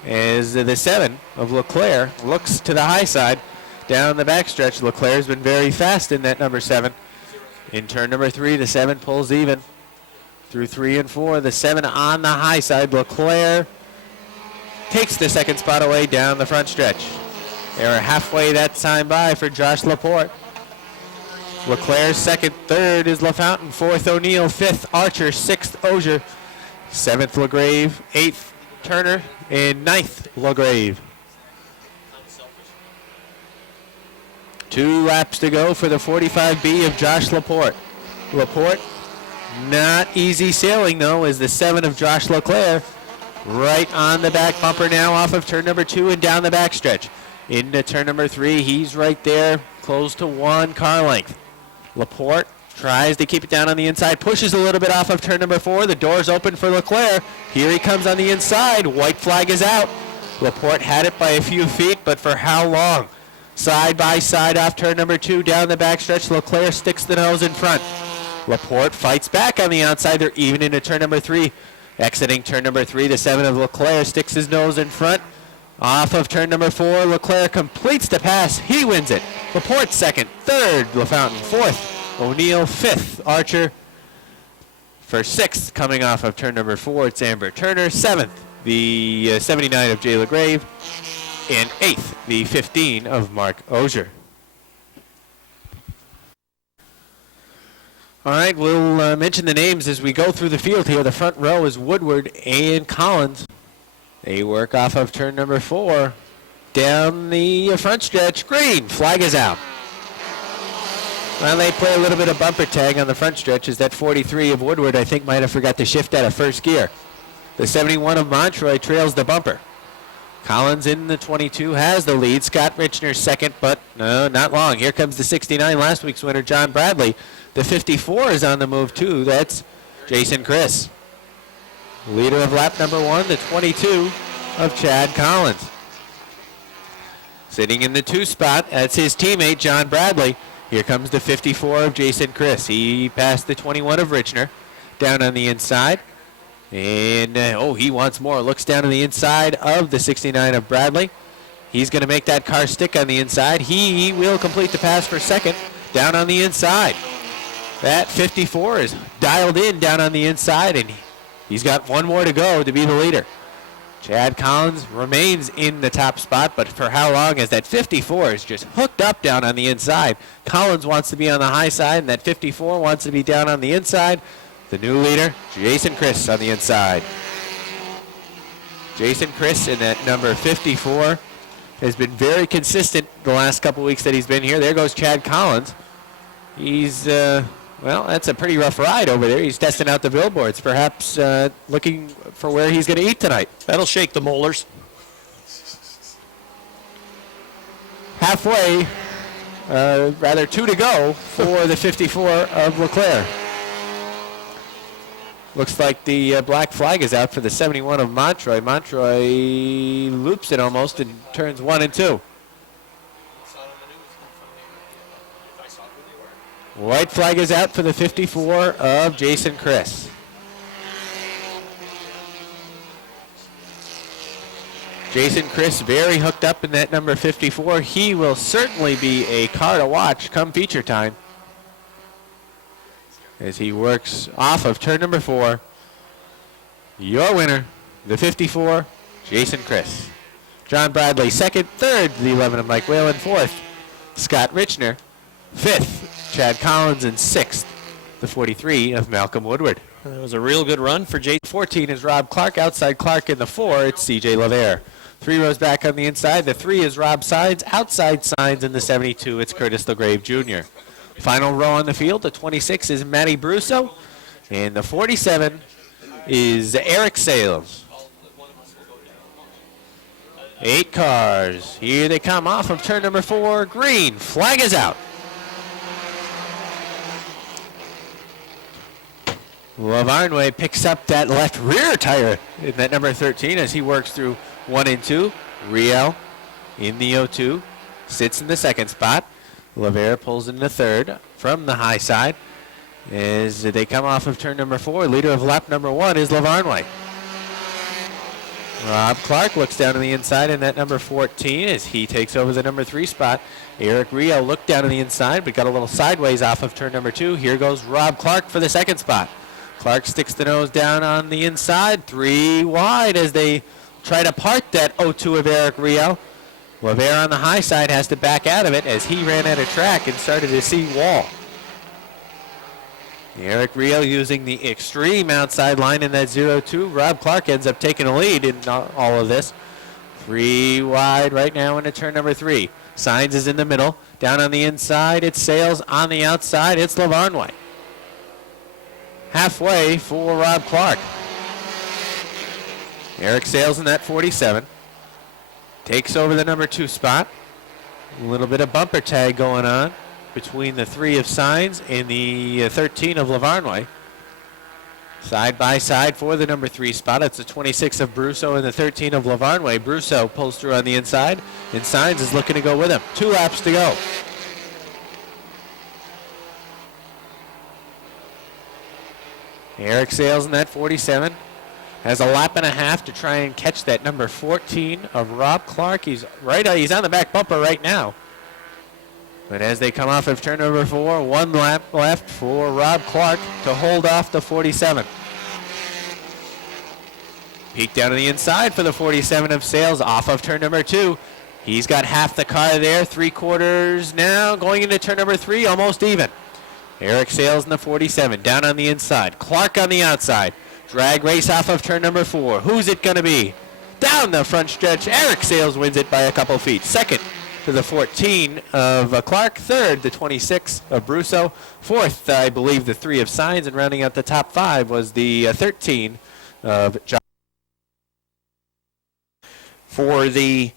As the 7 of LeClaire looks to the high side down the backstretch. LeClaire's been very fast in that number 7. In turn number 3, the 7 pulls even. Through 3 and 4, the 7 on the high side. LeClaire takes the 2nd spot away down the front stretch. They're halfway that time by for Josh Laporte. LeClaire's 2nd, 3rd is LaFountain, 4th O'Neill, 5th Archer, 6th Ogier, 7th LaGrave, 8th Turner, and 9th LaGrave. 2 laps to go for the 45B of Josh Laporte. Laporte, not easy sailing though, as the 7 of Josh LeClaire right on the back bumper now off of turn number 2 and down the backstretch. Into turn number 3, he's right there, close to 1 car length. Laporte tries to keep it down on the inside, pushes a little bit off of turn number 4. The door's open for LeClaire. Here he comes on the inside. White flag is out. Laporte had it by a few feet, but for how long? Side by side off turn number 2, down the backstretch. LeClaire sticks the nose in front. Laporte fights back on the outside. They're even into turn number 3. Exiting turn number 3, the 7 of LeClaire sticks his nose in front. Off of turn number 4, LeClaire completes the pass. He wins it. Laporte 2nd, 3rd, LaFountain 4th, O'Neill 5th, Archer for 6th. Coming off of turn number 4, it's Amber Turner 7th, the 79 of Jay LaGrave, and 8th, the 15 of Mark Ogier. All right, we'll mention the names as we go through the field here. The front row is Woodward and Collins. They work off of turn number 4. Down the front stretch, green, flag is out. Well, they play a little bit of bumper tag on the front stretch as that 43 of Woodward, I think, might have forgot to shift out of first gear. The 71 of Montroy trails the bumper. Collins in the 22 has the lead. Scott Richner 2nd, but no, not long. Here comes the 69, last week's winner, John Bradley. The 54 is on the move, too. That's Jason Chris. Leader of lap number 1, the 22 of Chad Collins. Sitting in the 2 spot, that's his teammate, John Bradley. Here comes the 54 of Jason Chris. He passed the 21 of Richner down on the inside. And, he wants more. Looks down on the inside of the 69 of Bradley. He's going to make that car stick on the inside. He will complete the pass for 2nd down on the inside. That 54 is dialed in down on the inside, and he's got 1 more to go to be the leader. Chad Collins remains in the top spot, but for how long, as that 54 is just hooked up down on the inside. Collins wants to be on the high side, and that 54 wants to be down on the inside. The new leader, Jason Chris, on the inside. Jason Chris in that number 54 has been very consistent the last couple weeks that he's been here. There goes Chad Collins. He's, well, that's a pretty rough ride over there. He's testing out the billboards, perhaps looking for where he's going to eat tonight. That'll shake the molars. Halfway, rather 2 to go for the 54 of LeClaire. Looks like the black flag is out for the 71 of Montroy. Montroy loops it almost and turns 1 and 2. White flag is out for the 54 of Jason Chris. Jason Chris very hooked up in that number 54. He will certainly be a car to watch come feature time, as he works off of turn number 4. Your winner, the 54, Jason Chris. John Bradley second, third, the 11 of Mike Whalen, fourth, Scott Richner, fifth, Chad Collins, and sixth, the 43 of Malcolm Woodward. That was a real good run for Jason. 14 is Rob Clark. Outside Clark in the 4, it's C.J. LaVere. 3 rows back on the inside. The 3 is Rob Sides. Outside Signs in the 72, it's Curtis LaGrave Jr. Final row on the field, the 26 is Matty Brusso, and the 47 is Eric Sales. 8 cars. Here they come off of turn number 4. Green flag is out. Lavarnway picks up that left rear tire in that number 13 as he works through 1 and 2. Riel in the 0-2, sits in the second spot. LaVere pulls in the third from the high side as they come off of turn number 4. Leader of lap number 1 is Lavarnway. Rob Clark looks down on the inside in that number 14 as he takes over the number 3 spot. Eric Rio looked down on the inside but got a little sideways off of turn number 2. Here goes Rob Clark for the second spot. Clark sticks the nose down on the inside, 3 wide as they try to part that 0-2 of Eric Rio. LaVere on the high side has to back out of it as he ran out of track and started to see wall. Eric Rio using the extreme outside line in that 0-2. Rob Clark ends up taking a lead in all of this. 3 wide right now into turn number 3. Signs is in the middle. Down on the inside, it's Sales. On the outside, it's Lavarnway. Halfway for Rob Clark. Eric Sales in that 47. Takes over the number 2 spot. A little bit of bumper tag going on between the 3 of Signs and the 13 of Lavarnway. Side by side for the number 3 spot. It's the 26 of Brusso and the 13 of Lavarnway. Brusso pulls through on the inside, and Signs is looking to go with him. 2 laps to go. Eric Sales in that 47 has a lap and a half to try and catch that number 14 of Rob Clark. He's on the back bumper right now. But as they come off of turn number 4, 1 lap left for Rob Clark to hold off the 47. Peek down to the inside for the 47 of Sales off of turn number 2. He's got half the car there, 3/4 now, going into turn number 3, almost even. Eric Sales in the 47, down on the inside. Clark on the outside. Drag race off of turn number 4. Who's it going to be? Down the front stretch, Eric Sales wins it by a couple feet. Second to the 14 of Clark. Third, the 26 of Brusso. Fourth, I believe, the 3 of Signs. And rounding out the top 5 was the 13 of John. For the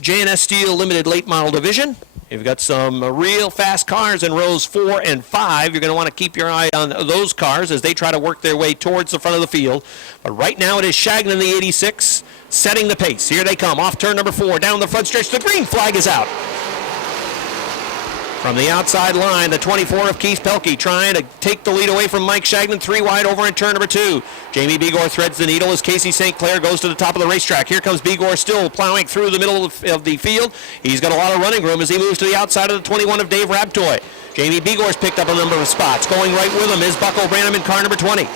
J&S Steel Limited Late Model Division, you've got some real fast cars in rows 4 and 5. You're going to want to keep your eye on those cars as they try to work their way towards the front of the field. But right now it is Shagnon the 86 setting the pace. Here they come off turn number 4 down the front stretch. The green flag is out. From the outside line, the 24 of Keith Pelkey trying to take the lead away from Mike Shagnon. 3 wide over in turn number 2. Jamie Begor threads the needle as Casey St. Clair goes to the top of the racetrack. Here comes Begor still plowing through the middle of the field. He's got a lot of running room as he moves to the outside of the 21 of Dave Rabtoy. Jamie Begor's picked up a number of spots. Going right with him is Buck O'Brien in car number 20.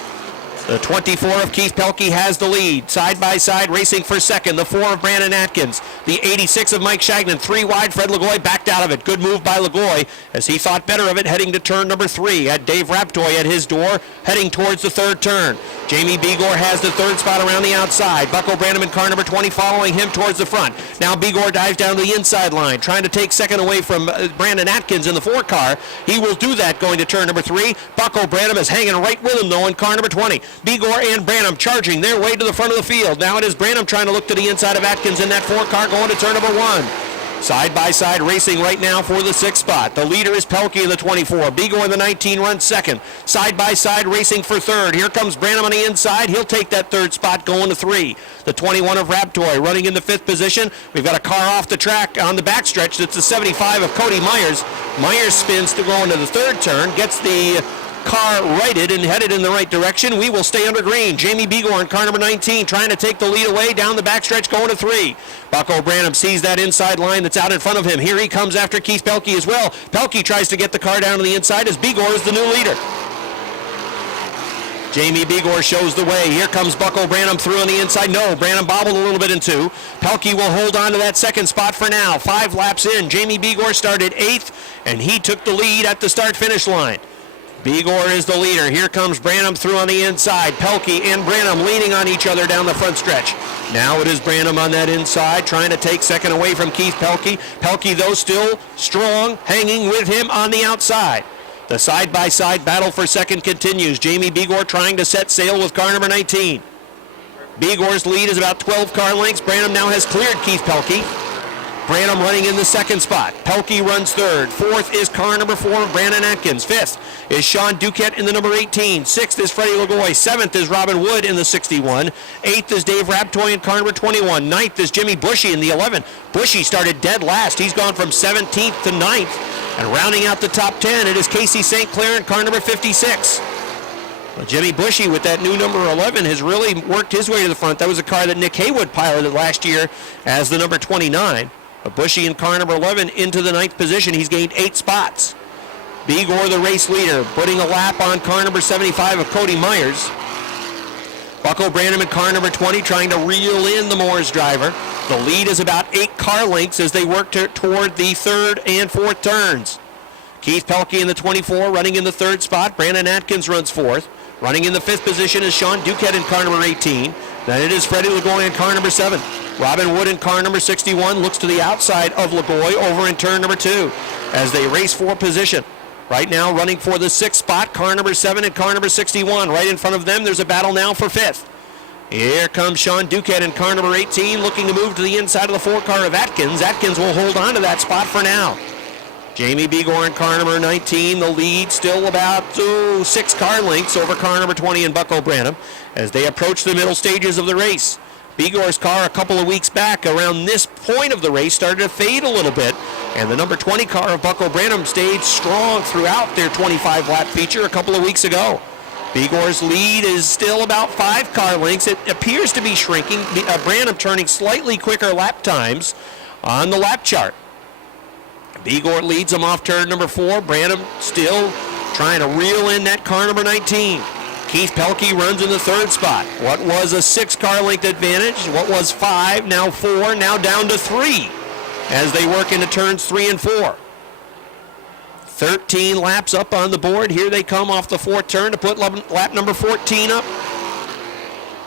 The 24 of Keith Pelkey has the lead. Side by side, racing for second. The 4 of Brandon Atkins. The 86 of Mike Shagnon. 3 wide. Fred Lagoy backed out of it. Good move by Lagoy as he thought better of it, heading to turn number 3. Had Dave Raptoy at his door, heading towards the third turn. Jamie Begor has the third spot around the outside. Bucko Branham in car number 20 following him towards the front. Now Begor dives down to the inside line, trying to take second away from Brandon Atkins in the 4 car. He will do that going to turn number 3. Bucko Branham is hanging right with him though in car number 20. Begor and Branham charging their way to the front of the field. Now it is Branham trying to look to the inside of Atkins in that 4 car going to turn number 1. Side by side racing right now for the 6th spot. The leader is Pelkey in the 24. Begor in the 19 runs second. Side by side racing for third. Here comes Branham on the inside. He'll take that 3rd spot going to 3. The 21 of Raptoy running in the 5th position. We've got a car off the track on the backstretch. That's the 75 of Cody Myers. Myers spins to go into the 3rd turn. Gets the car righted and headed in the right direction. We will stay under green. Jamie Begor in car number 19 trying to take the lead away down the backstretch going to 3. Bucko Branham sees that inside line that's out in front of him. Here he comes after Keith Pelkey as well. Pelkey tries to get the car down to the inside as Begor is the new leader. Jamie Begor shows the way. Here comes Bucko Branham through on the inside. No, Branham bobbled a little bit in 2. Pelkey will hold on to that 2nd spot for now. 5 laps in. Jamie Begor started 8th, and he took the lead at the start-finish line. Begor is the leader. Here comes Branham through on the inside. Pelkey and Branham leaning on each other down the front stretch. Now it is Branham on that inside, trying to take second away from Keith Pelkey. Pelkey, though, still strong, hanging with him on the outside. The side-by-side battle for second continues. Jamie Begor trying to set sail with car number 19. Begor's lead is about 12 car lengths. Branham now has cleared Keith Pelkey. Branham running in the 2nd spot. Pelkey runs 3rd. 4th is car number 4, Brandon Atkins. 5th is Sean Duquette in the number 18. 6th is Freddie Lagoy. 7th is Robin Wood in the 61. 8th is Dave Raptoy in car number 21. 9th is Jimmy Bushy in the 11. Bushy started dead last. He's gone from 17th to 9th. And rounding out the top 10, it is Casey St. Clair in car number 56. Well, Jimmy Bushy with that new number 11 has really worked his way to the front. That was a car that Nick Haywood piloted last year as the number 29. Bushy in car number 11 into the 9th position. He's gained 8 spots. Begor, the race leader, putting a lap on car number 75 of Cody Myers. Bucko Branham in car number 20 trying to reel in the Moores driver. The lead is about 8 car lengths as they work toward the 3rd and 4th turns. Keith Pelkey in the 24 running in the 3rd spot. Brandon Atkins runs 4th. Running in the 5th position is Sean Duquette in car number 18. Then it is Freddie Lagoy in car number 7. Robin Wood in car number 61 looks to the outside of Lagoy over in turn number 2 as they race for position. Right now running for the 6th spot, car number 7 and car number 61. Right in front of them, there's a battle now for 5th. Here comes Sean Duquette in car number 18 looking to move to the inside of the 4 car of Atkins. Atkins will hold on to that spot for now. Jamie Begor in car number 19, the lead still about 6 car lengths over car number 20 and Bucko Branham as they approach the middle stages of the race. Begor's car a couple of weeks back around this point of the race started to fade a little bit, and the number 20 car of Bucko Branham stayed strong throughout their 25-lap feature a couple of weeks ago. Begor's lead is still about 5 car lengths. It appears to be shrinking. Branham turning slightly quicker lap times on the lap chart. Begor leads them off turn number 4. Branham still trying to reel in that car number 19. Keith Pelkey runs in the 3rd spot. What was a 6 car length advantage? What was 5, now 4, now down to 3 as they work into turns 3 and 4. 13 laps up on the board. Here they come off the 4th turn to put lap number 14 up.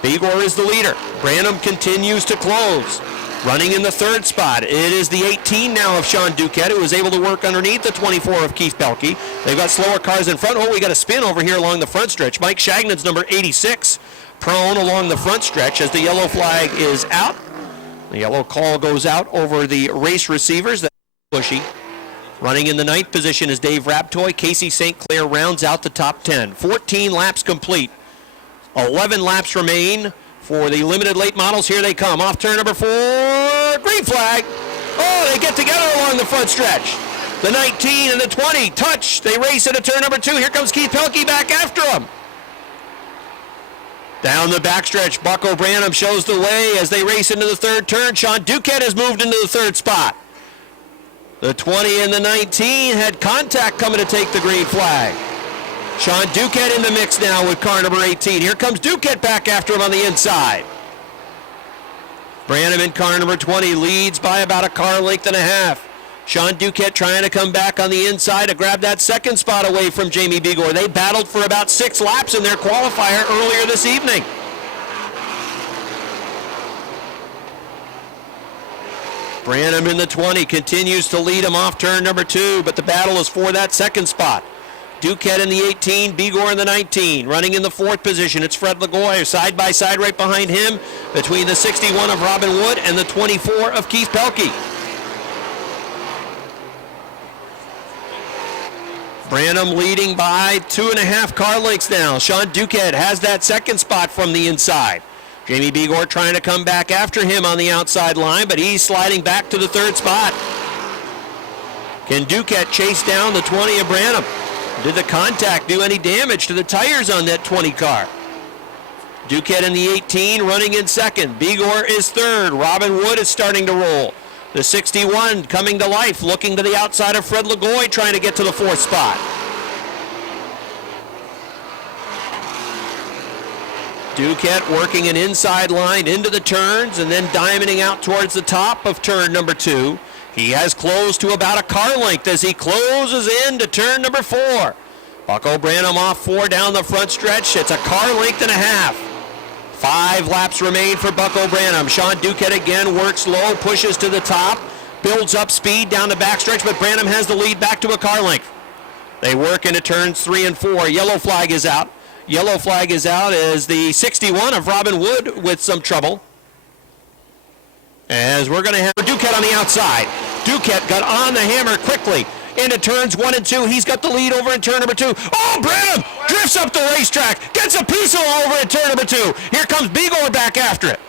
Begor is the leader. Branham continues to close. Running in the 3rd spot, it is the 18 now of Sean Duquette, who was able to work underneath the 24 of Keith Pelkey. They've got slower cars in front. Oh, we got a spin over here along the front stretch. Mike Shagnon's number 86 prone along the front stretch as the yellow flag is out. The yellow call goes out over the race receivers. That's Bushy. Running in the 9th position is Dave Raptoy. Casey St. Clair rounds out the top 10. 14 laps complete. 11 laps remain. For the limited late models, here they come. Off turn number 4, green flag. Oh, they get together along the front stretch. The 19 and the 20 touch. They race into turn number 2. Here comes Keith Pelkey back after him. Down the backstretch, Bucko Branham shows the way as they race into the 3rd turn. Sean Duquette has moved into the 3rd spot. The 20 and the 19 had contact coming to take the green flag. Sean Duquette in the mix now with car number 18. Here comes Duquette back after him on the inside. Branham in car number 20 leads by about a car length and a half. Sean Duquette trying to come back on the inside to grab that second spot away from Jamie Bigor. They battled for about 6 laps in their qualifier earlier this evening. Branham in the 20 continues to lead him off turn number 2, but the battle is for that second spot. Duquette in the 18, Bigor in the 19. Running in the 4th position, it's Fred Lagoy, side by side right behind him, between the 61 of Robin Wood and the 24 of Keith Pelkey. Branham leading by 2.5 car lengths now. Sean Duquette has that second spot from the inside. Jamie Bigor trying to come back after him on the outside line, but he's sliding back to the 3rd spot. Can Duquette chase down the 20 of Branham? Did the contact do any damage to the tires on that 20 car? Duquette in the 18 running in 2nd. Bigor is 3rd. Robin Wood is starting to roll. The 61 coming to life, looking to the outside of Fred Lagoy, trying to get to the 4th spot. Duquette working an inside line into the turns and then diamonding out towards the top of turn number 2. He has closed to about a car length as he closes in to turn number 4. Bucko Branham off 4 down the front stretch. It's a car length and a half. 5 laps remain for Bucko Branham. Sean Duquette again works low, pushes to the top, builds up speed down the backstretch, but Branham has the lead back to a car length. They work into turns 3 and 4. Yellow flag is out. Yellow flag is out as the 61 of Robin Wood with some trouble. As we're going to have Duquette on the outside. Duquette got on the hammer quickly into turns 1 and 2. He's got the lead over in turn number 2. Oh, Branham drifts up the racetrack, gets a piece of over in turn number 2. Here comes Bigor back after it.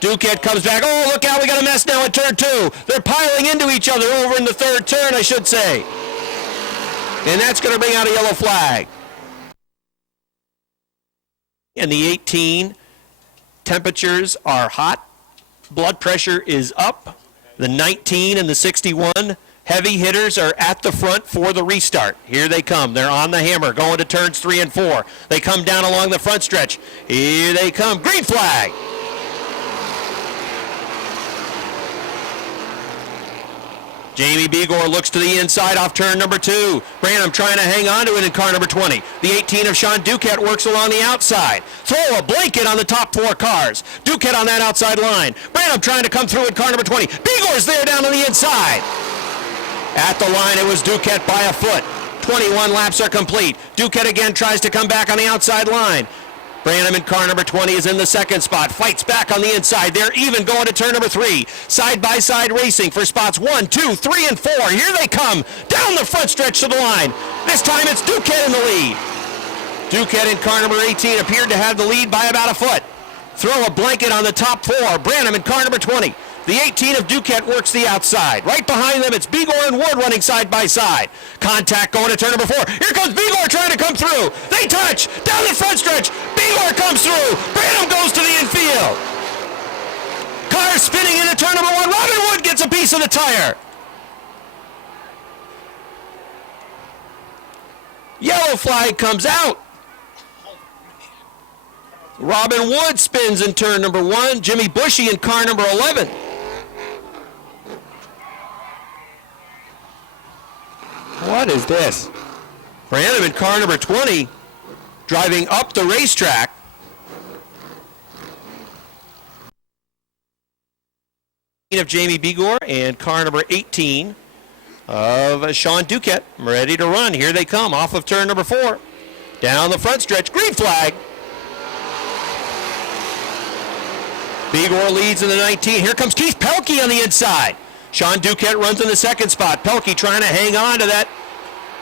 Duquette comes back. Oh, look out, we got a mess now in turn 2. They're piling into each other over in the 3rd turn, I should say. And that's going to bring out a yellow flag. In the 18, temperatures are hot. Blood pressure is up. The 19 and the 61 heavy hitters are at the front for the restart. Here they come. They're on the hammer going to turns 3 and 4. They come down along the front stretch. Here they come. Green flag. Jamie Bigor looks to the inside off turn number 2. Branham trying to hang on to it in car number 20. The 18 of Sean Duquette works along the outside. Throw a blanket on the top 4 cars. Duquette on that outside line. Branham trying to come through in car number 20. Bigor's there down on the inside. At the line, it was Duquette by a foot. 21 laps are complete. Duquette again tries to come back on the outside line. Branham in car number 20 is in the 2nd spot. Fights back on the inside. They're even going to turn number 3. Side-by-side racing for spots 1, 2, 3, and 4. Here they come down the front stretch to the line. This time it's Duquette in the lead. Duquette in car number 18 appeared to have the lead by about a foot. Throw a blanket on the top 4. Branham in car number 20. The 18 of Duquette works the outside. Right behind them, it's Bigor and Wood running side by side. Contact going to turn number 4. Here comes Bigor trying to come through. They touch. Down the front stretch. Bigor comes through. Branham goes to the infield. Car spinning into turn number 1. Robin Wood gets a piece of the tire. Yellow flag comes out. Robin Wood spins in turn number 1. Jimmy Bushy in car number 11. What is this? Branham in car number 20, driving up the racetrack. Of Jamie Bigor and car number 18 of Sean Duquette, ready to run. Here they come off of turn number 4. Down the front stretch, green flag. Bigor leads in the 19. Here comes Keith Pelkey on the inside. Sean Duquette runs in the 2nd spot. Pelkey trying to hang on to that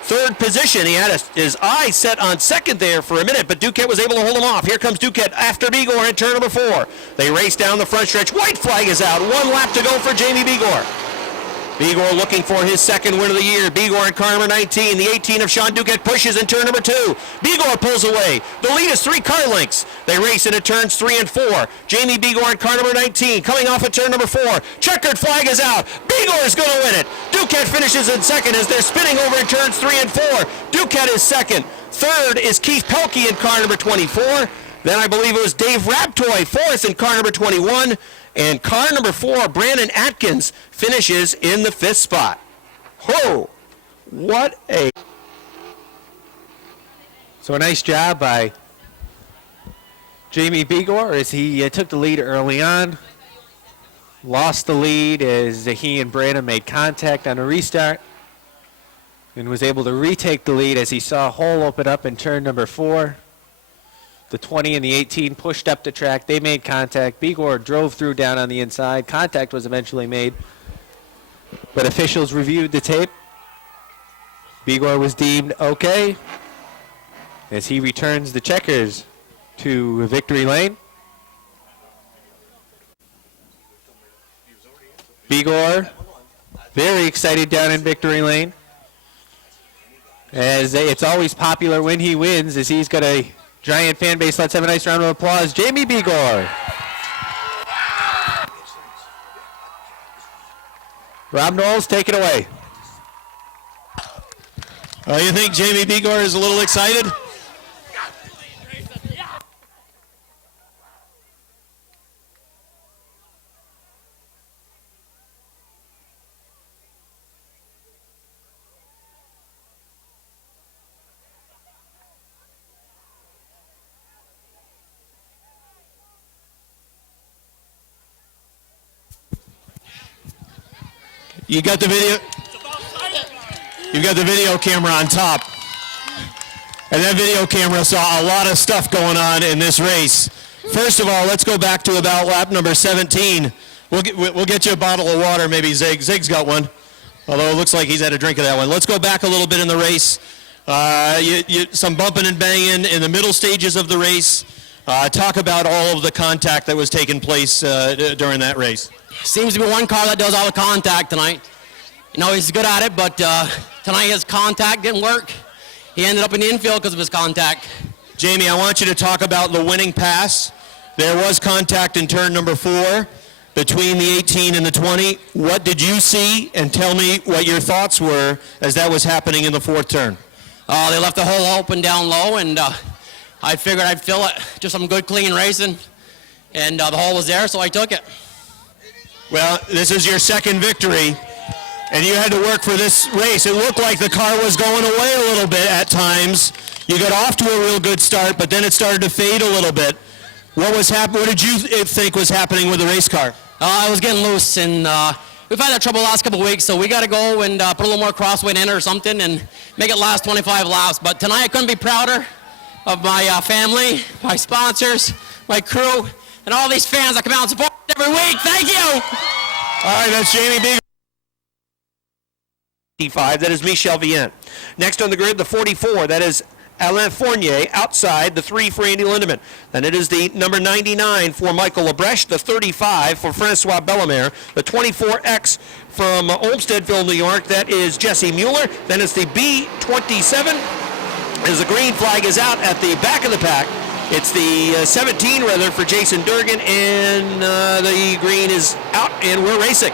3rd position. He had his eye set on 2nd there for a minute, but Duquette was able to hold him off. Here comes Duquette after Bigor in turn number 4. They race down the front stretch. White flag is out. 1 lap to go for Jamie Bigor. Bigor looking for his 2nd win of the year. Bigor in car number 19. The 18 of Sean Duquette pushes in turn number 2. Bigor pulls away. The lead is 3 car lengths. They race into turns 3 and 4. Jamie Bigor in car number 19 coming off of turn number 4. Checkered flag is out. Bigor is going to win it. Duquette finishes in 2nd as they're spinning over in turns 3 and 4. Duquette is 2nd. Third is Keith Pelkey in car number 24. Then I believe it was Dave Raptoy, fourth in car number 21. And car number 4, Brandon Atkins, finishes in the 5th spot. Whoa! What a... So a nice job by Jamie Begor as he took the lead early on. Lost the lead as he and Brandon made contact on a restart. And was able to retake the lead as he saw a hole open up in turn number 4. The 20 and the 18 pushed up the track. They made contact. Begor drove through down on the inside. Contact was eventually made, but officials reviewed the tape. Begor was deemed okay as he returns the checkers to victory lane. Begor very excited down in victory lane, as it's always popular when he wins, as he's got a giant fan base. Let's have a nice round of applause. Jamie Begor. Rob Knowles, take it away. You think Jamie Begor is a little excited? You got the video? You got the video camera on top. And that video camera saw a lot of stuff going on in this race. First of all, let's go back to about lap number 17. We'll get you a bottle of water, maybe Zig. Zig's got one, although it looks like he's had a drink of that one. Let's go back a little bit in the race. Some bumping and banging in the middle stages of the race. Talk about all of the contact that was taking place during that race. Seems to be one car that does all the contact tonight. You know, he's good at it, but tonight his contact didn't work. He ended up in the infield because of his contact. Jamie, I want you to talk about the winning pass. There was contact in turn number 4 between the 18 and the 20. What did you see? And tell me what your thoughts were as that was happening in the 4th turn. They left the hole open down low, and I figured I'd fill it. Just some good, clean racing. And the hole was there, so I took it. Well, this is your second victory, and you had to work for this race. It looked like the car was going away a little bit at times. You got off to a real good start, but then it started to fade a little bit. What was happening? What did you think was happening with the race car? I was getting loose, and we've had that trouble the last couple of weeks, so we got to go and put a little more crossweight in it or something and make it last 25 laps. But tonight I couldn't be prouder of my family, my sponsors, my crew, and all these fans that come out and support every week. Thank you. All right, that's Jamie Begor. That is Michel Vient. Next on the grid, the 44. That is Alain Fournier outside. The 3 for Andy Lindemann. Then it is the number 99 for Michael Lebrecht. The 35 for Francois Bellemare. The 24X from Olmstedville, New York. That is Jesse Mueller. Then it's the B27 as the green flag is out at the back of the pack. It's the 17 rather for Jason Durgan, and the green is out, and we're racing.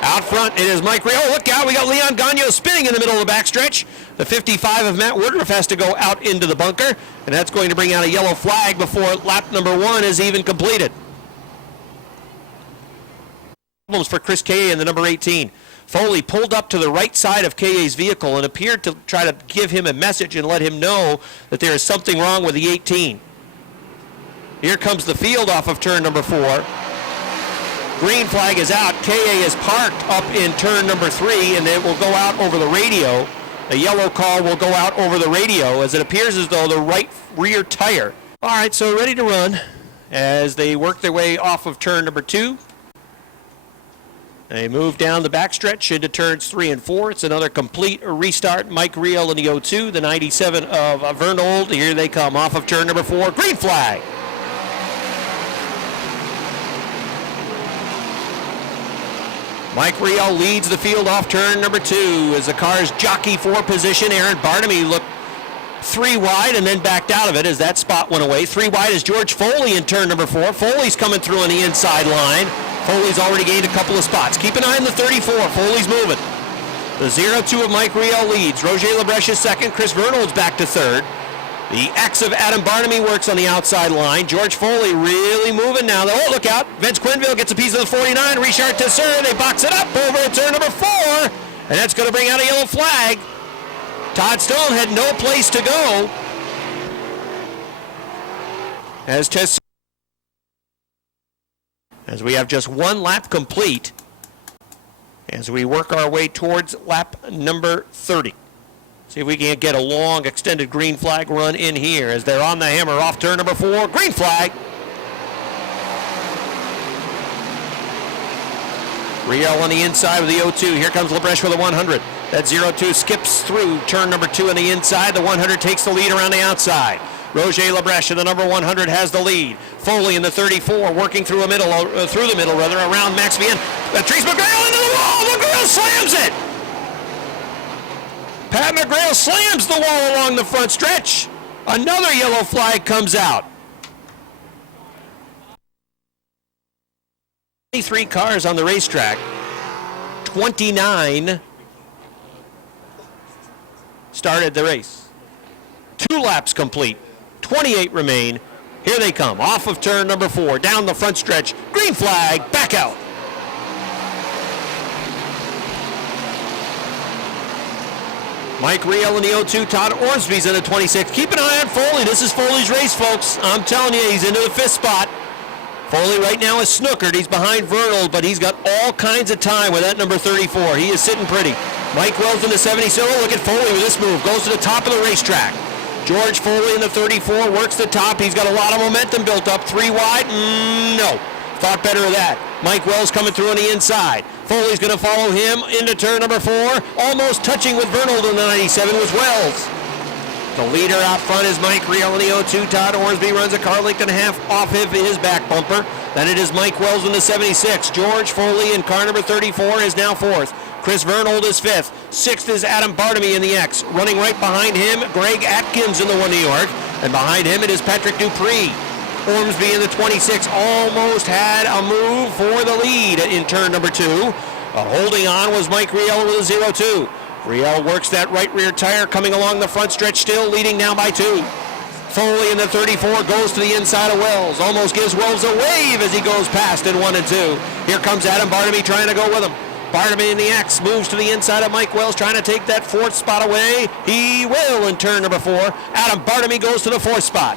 Out front, it is Mike Ray. Oh, look out, we got Leon Gagnon spinning in the middle of the backstretch. The 55 of Matt Woodruff has to go out into the bunker, and that's going to bring out a yellow flag before lap number 1 is even completed. Problems for Chris Kaye in the number 18. Foley pulled up to the right side of Kaye's vehicle and appeared to try to give him a message and let him know that there is something wrong with the 18. Here comes the field off of turn number 4. Green flag is out. Kaye is parked up in turn number 3, and it will go out over the radio. A yellow call will go out over the radio as it appears as though the right rear tire. All right, so ready to run as they work their way off of turn number 2. They move down the backstretch into turns 3 and 4. It's another complete restart. Mike Riel in the 02, the 97 of Vernold. Here they come off of turn number 4. Green flag. Mike Riel leads the field off turn number 2 as the cars jockey for position. Aaron Barnamy looked 3 wide and then backed out of it as that spot went away. 3 wide is George Foley in turn number 4. Foley's coming through on the inside line. Foley's already gained a couple of spots. Keep an eye on the 34. Foley's moving. The 0-2 of Mike Riel leads. Roger Lebrecht is second. Chris Vernold's back to third. The X of Adam Barnamy works on the outside line. George Foley really moving now. Oh, look out. Vince Quinville gets a piece of the 49. Richard Tesseur, they box it up over at turn number 4. And that's going to bring out a yellow flag. Todd Stone had no place to go. As we have just one lap complete, as we work our way towards lap number 30. See if we can get a long extended green flag run in here as they're on the hammer off turn number 4. Green flag. Riel on the inside with the 0-2. Here comes Labreche for the 100. That 0-2 skips through turn number 2 on the inside. The 100 takes the lead around the outside. Roger Labreche in the number 100 has the lead. Foley in the 34 working through the middle around Max Vienne. Patrice McGrail into the wall. McGrail slams it. Pat McGrail slams the wall along the front stretch. Another yellow flag comes out. 23 cars on the racetrack. 29 started the race. 2 laps complete. 28 remain. Here they come, off of turn number 4, down the front stretch. Green flag, back out. Mike Riel in the 0-2, Todd Ormsby's in the 26. Keep an eye on Foley. This is Foley's race, folks. I'm telling you, he's into the 5th spot. Foley right now is snookered. He's behind Vernal, but he's got all kinds of time with that number 34. He is sitting pretty. Mike Wells in the 77. Look at Foley with this move. Goes to the top of the racetrack. George Foley in the 34 works the top. He's got a lot of momentum built up. 3 wide. No. Thought better of that. Mike Wells coming through on the inside. Foley's going to follow him into turn number 4. Almost touching with Vernal in the 97 was Wells. The leader out front is Mike Riel in the 0-2. Todd Ormsby runs a car length and a half off of his back bumper. Then it is Mike Wells in the 76. George Foley in car number 34 is now 4th. Chris Vernold is 5th. 6th is Adam Bartamy in the X. Running right behind him, Greg Atkins in the 1 New York. And behind him it is Patrick Dupree. Ormsby in the 26 almost had a move for the lead in turn number 2. Holding on was Mike Riel with a 0-2. Riel works that right rear tire coming along the front stretch, still leading now by 2. Foley in the 34 goes to the inside of Wells. Almost gives Wells a wave as he goes past in 1 and 2. Here comes Adam Bartamy trying to go with him. Bartamy in the X moves to the inside of Mike Wells, trying to take that 4th spot away. He will in turn number 4. Adam Bartamy goes to the 4th spot.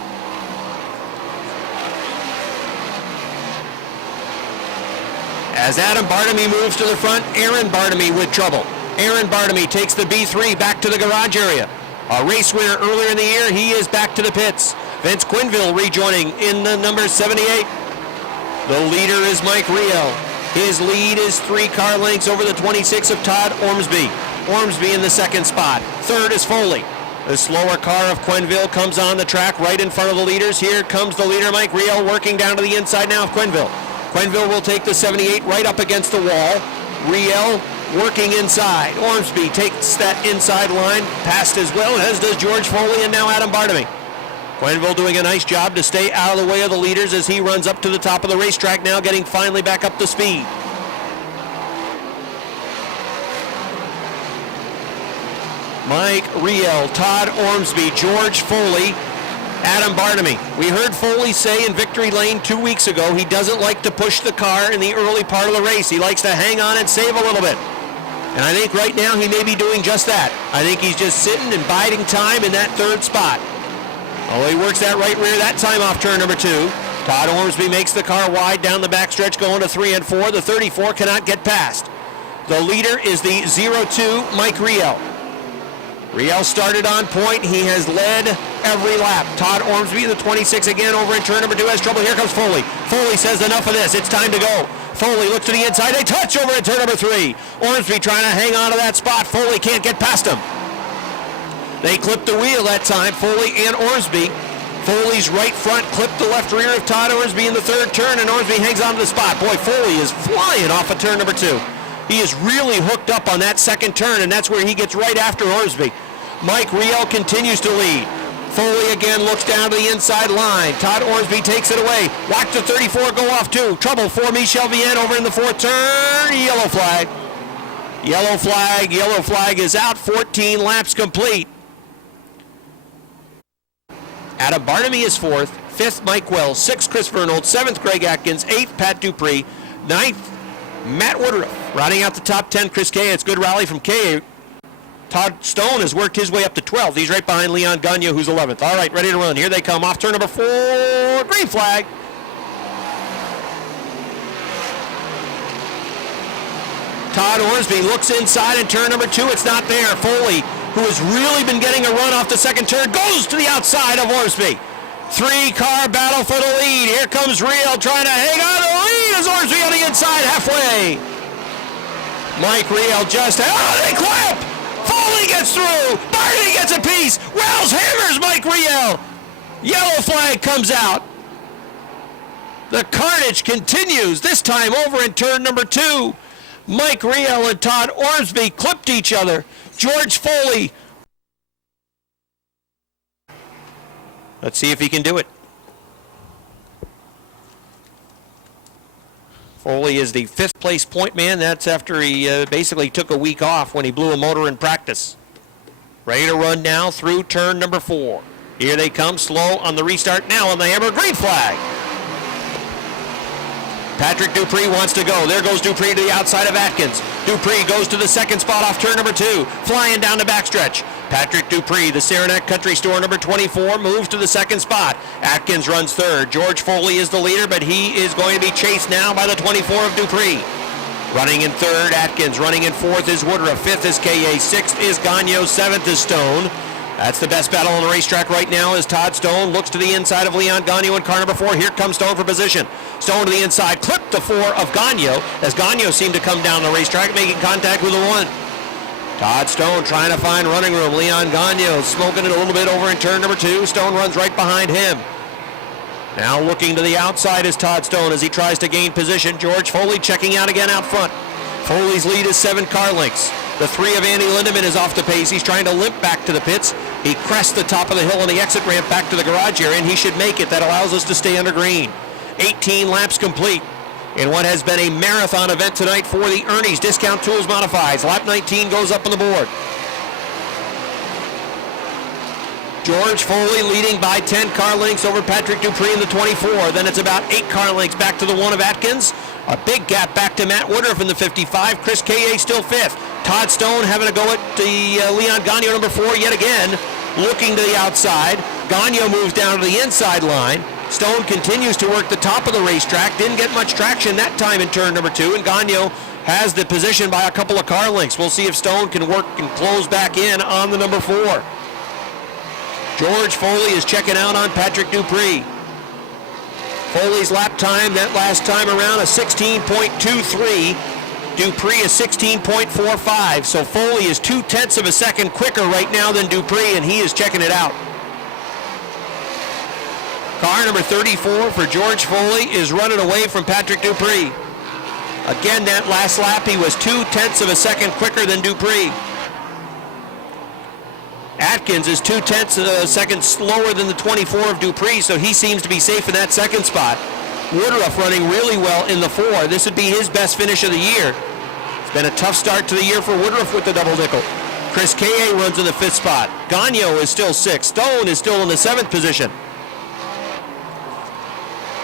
As Adam Bartamy moves to the front, Aaron Bartamy with trouble. Aaron Bartamy takes the B3 back to the garage area. A race winner earlier in the year, he is back to the pits. Vince Quinville rejoining in the number 78. The leader is Mike Riel. His lead is 3 car lengths over the 26 of Todd Ormsby. Ormsby in the 2nd spot. 3rd is Foley. The slower car of Quinville comes on the track right in front of the leaders. Here comes the leader, Mike Riel, working down to the inside now of Quinville. Quinville will take the 78 right up against the wall. Riel working inside. Ormsby takes that inside line past as well, as does George Foley and now Adam Bartamy. Quinville doing a nice job to stay out of the way of the leaders as he runs up to the top of the racetrack now, getting finally back up to speed. Mike Riel, Todd Ormsby, George Foley, Adam Bartamy. We heard Foley say in victory lane 2 weeks ago he doesn't like to push the car in the early part of the race. He likes to hang on and save a little bit. And I think right now he may be doing just that. I think he's just sitting and biding time in that 3rd spot. Oh, he works that right rear that time off turn number 2. Todd Ormsby makes the car wide down the backstretch going to 3 and 4. The 34 cannot get past. The leader is the 0-2 Mike Riel. Riel started on point. He has led every lap. Todd Ormsby, the 26 again over in turn number 2, has trouble. Here comes Foley. Foley says enough of this. It's time to go. Foley looks to the inside. They touch over in turn number 3. Ormsby trying to hang on to that spot. Foley can't get past him. They clipped the wheel that time, Foley and Ormsby. Foley's right front clipped the left rear of Todd Ormsby in the 3rd turn, and Ormsby hangs on to the spot. Boy, Foley is flying off of turn number 2. He is really hooked up on that 2nd turn, and that's where he gets right after Ormsby. Mike Riel continues to lead. Foley again looks down to the inside line. Todd Ormsby takes it away. Watch the 34 go off too. Trouble for Michel Vienne over in the 4th turn. Yellow flag. Yellow flag. Yellow flag is out. 14 laps complete. Adam Barnaby is 4th. 5th, Mike Wells. 6th, Chris Vernold. 7th, Greg Atkins. 8th, Pat Dupree. 9th, Matt Woodruff. Rounding out the top 10, Chris Kay. It's good rally from Kay. Todd Stone has worked his way up to 12th. He's right behind Leon Gagne, who's 11th. All right, ready to run. Here they come off turn number 4. Green flag. Todd Orsby looks inside in turn number 2. It's not there. Foley, who has really been getting a run off the second turn, goes to the outside of Orsby. 3-car battle for the lead. Here comes Riel trying to hang on to the lead as Orsby on the inside halfway. Mike Riel just, they clap! Foley gets through. Barty gets a piece. Wells hammers Mike Riel. Yellow flag comes out. The carnage continues, this time over in turn number 2. Mike Riel and Todd Orsby clipped each other. George Foley. Let's see if he can do it. Foley is the 5th place point man. That's after he basically took a week off when he blew a motor in practice. Ready to run now through turn number 4. Here they come, slow on the restart now on the hammer. Green flag. Patrick Dupree wants to go. There goes Dupree to the outside of Atkins. Dupree goes to the 2nd spot off turn number 2. Flying down the backstretch. Patrick Dupree, the Saranac Country Store number 24, moves to the 2nd spot. Atkins runs 3rd. George Foley is the leader, but he is going to be chased now by the 24 of Dupree. Running in 3rd, Atkins. Running in 4th is Woodruff. 5th is KA. 6th is Gagnon. 7th is Stone. That's the best battle on the racetrack right now as Todd Stone looks to the inside of Leon Gagnon in car number 4. Here comes Stone for position. Stone to the inside, clipped the 4 of Gagnon as Gagnon seemed to come down the racetrack, making contact with the 1. Todd Stone trying to find running room. Leon Gagnon smoking it a little bit over in turn number 2. Stone runs right behind him. Now looking to the outside is Todd Stone as he tries to gain position. George Foley checking out again out front. Foley's lead is 7 car lengths. The 3 of Andy Lindemann is off the pace. He's trying to limp back to the pits. He crests the top of the hill on the exit ramp back to the garage area, and he should make it. That allows us to stay under green. 18 laps complete in what has been a marathon event tonight for the Ernie's Discount Tools Modifieds. Lap 19 goes up on the board. George Foley leading by 10 car lengths over Patrick Dupree in the 24. Then it's about 8 car lengths back to the 1 of Atkins. A big gap back to Matt Woodruff in the 55. Chris K.A. still 5th. Todd Stone having a go at the Leon Gagnon number 4 yet again. Looking to the outside. Gagnon moves down to the inside line. Stone continues to work the top of the racetrack. Didn't get much traction that time in turn number 2. And Gagnon has the position by a couple of car lengths. We'll see if Stone can work and close back in on the number 4. George Foley is checking out on Patrick Dupree. Foley's lap time that last time around a 16.23. Dupree is 16.45. So Foley is 0.2 of a second quicker right now than Dupree, and he is checking it out. Car number 34 for George Foley is running away from Patrick Dupree. Again, that last lap he was 0.2 of a second quicker than Dupree. Atkins is 0.2 of a second slower than the 24 of Dupree, so he seems to be safe in that 2nd spot. Woodruff running really well in the 4. This would be his best finish of the year. It's been a tough start to the year for Woodruff with the double nickel. Chris K.A. runs in the 5th spot. Gagnon is still 6th. Stone is still in the 7th position.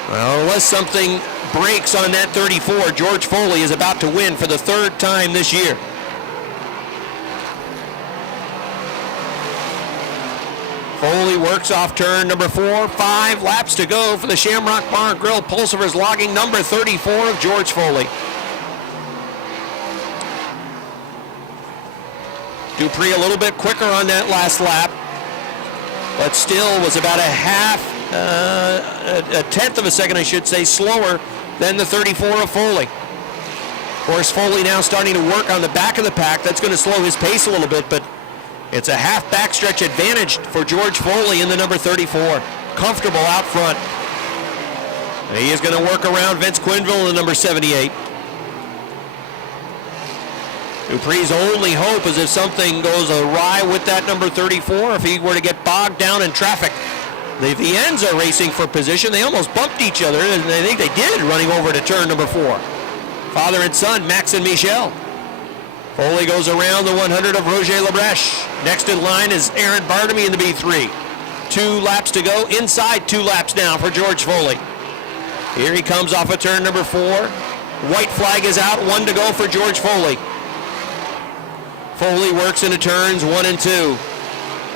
Well, unless something breaks on that 34, George Foley is about to win for the 3rd time this year. Foley works off turn number 4. 5 laps to go for the Shamrock Bar and Grill. Pulsivers logging number 34 of George Foley. Dupree a little bit quicker on that last lap, but still was about a 10th of a second, I should say, slower than the 34 of Foley. Of course, Foley now starting to work on the back of the pack. That's going to slow his pace a little bit, but it's a half backstretch advantage for George Foley in the number 34. Comfortable out front. And he is going to work around Vince Quinville in the number 78. Dupree's only hope is if something goes awry with that number 34, if he were to get bogged down in traffic. The Viennes are racing for position. They almost bumped each other, and I think they did, running over to turn number 4. Father and son, Max and Michel. Foley goes around the 100 of Roger Lebreche. Next in line is Aaron Barnaby in the B3. 2 laps to go. Inside 2 laps now for George Foley. Here he comes off of turn number 4. White flag is out. 1 to go for George Foley. Foley works into turns 1 and 2.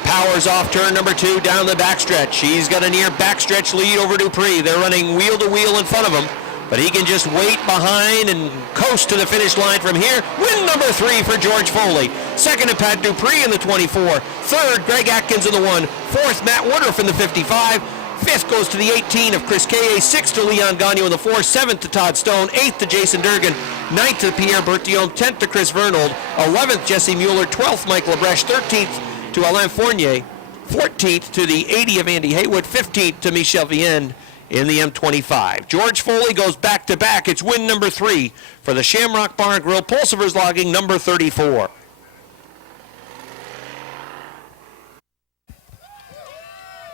Powers off turn number 2 down the backstretch. He's got a near backstretch lead over Dupree. They're running wheel to wheel in front of him, but he can just wait behind and coast to the finish line from here. Win number 3 for George Foley. Second to Pat Dupree in the 24. Third, Greg Atkins in the 1. Fourth, Matt Woodruff in the 55. Fifth goes to the 18 of Chris Kaye. Sixth to Leon Gagnon in the 4. Seventh to Todd Stone. Eighth to Jason Durgan. Ninth to Pierre Bertillon. 10th to Chris Vernold. 11th, Jesse Mueller. 12th, Mike Lebrecht. 13th to Alain Fournier. 14th to the 80 of Andy Haywood. 15th to Michel Vienne in the M25. George Foley goes back to back. It's win number 3 for the Shamrock Bar and Grill. Pulsivers logging number 34.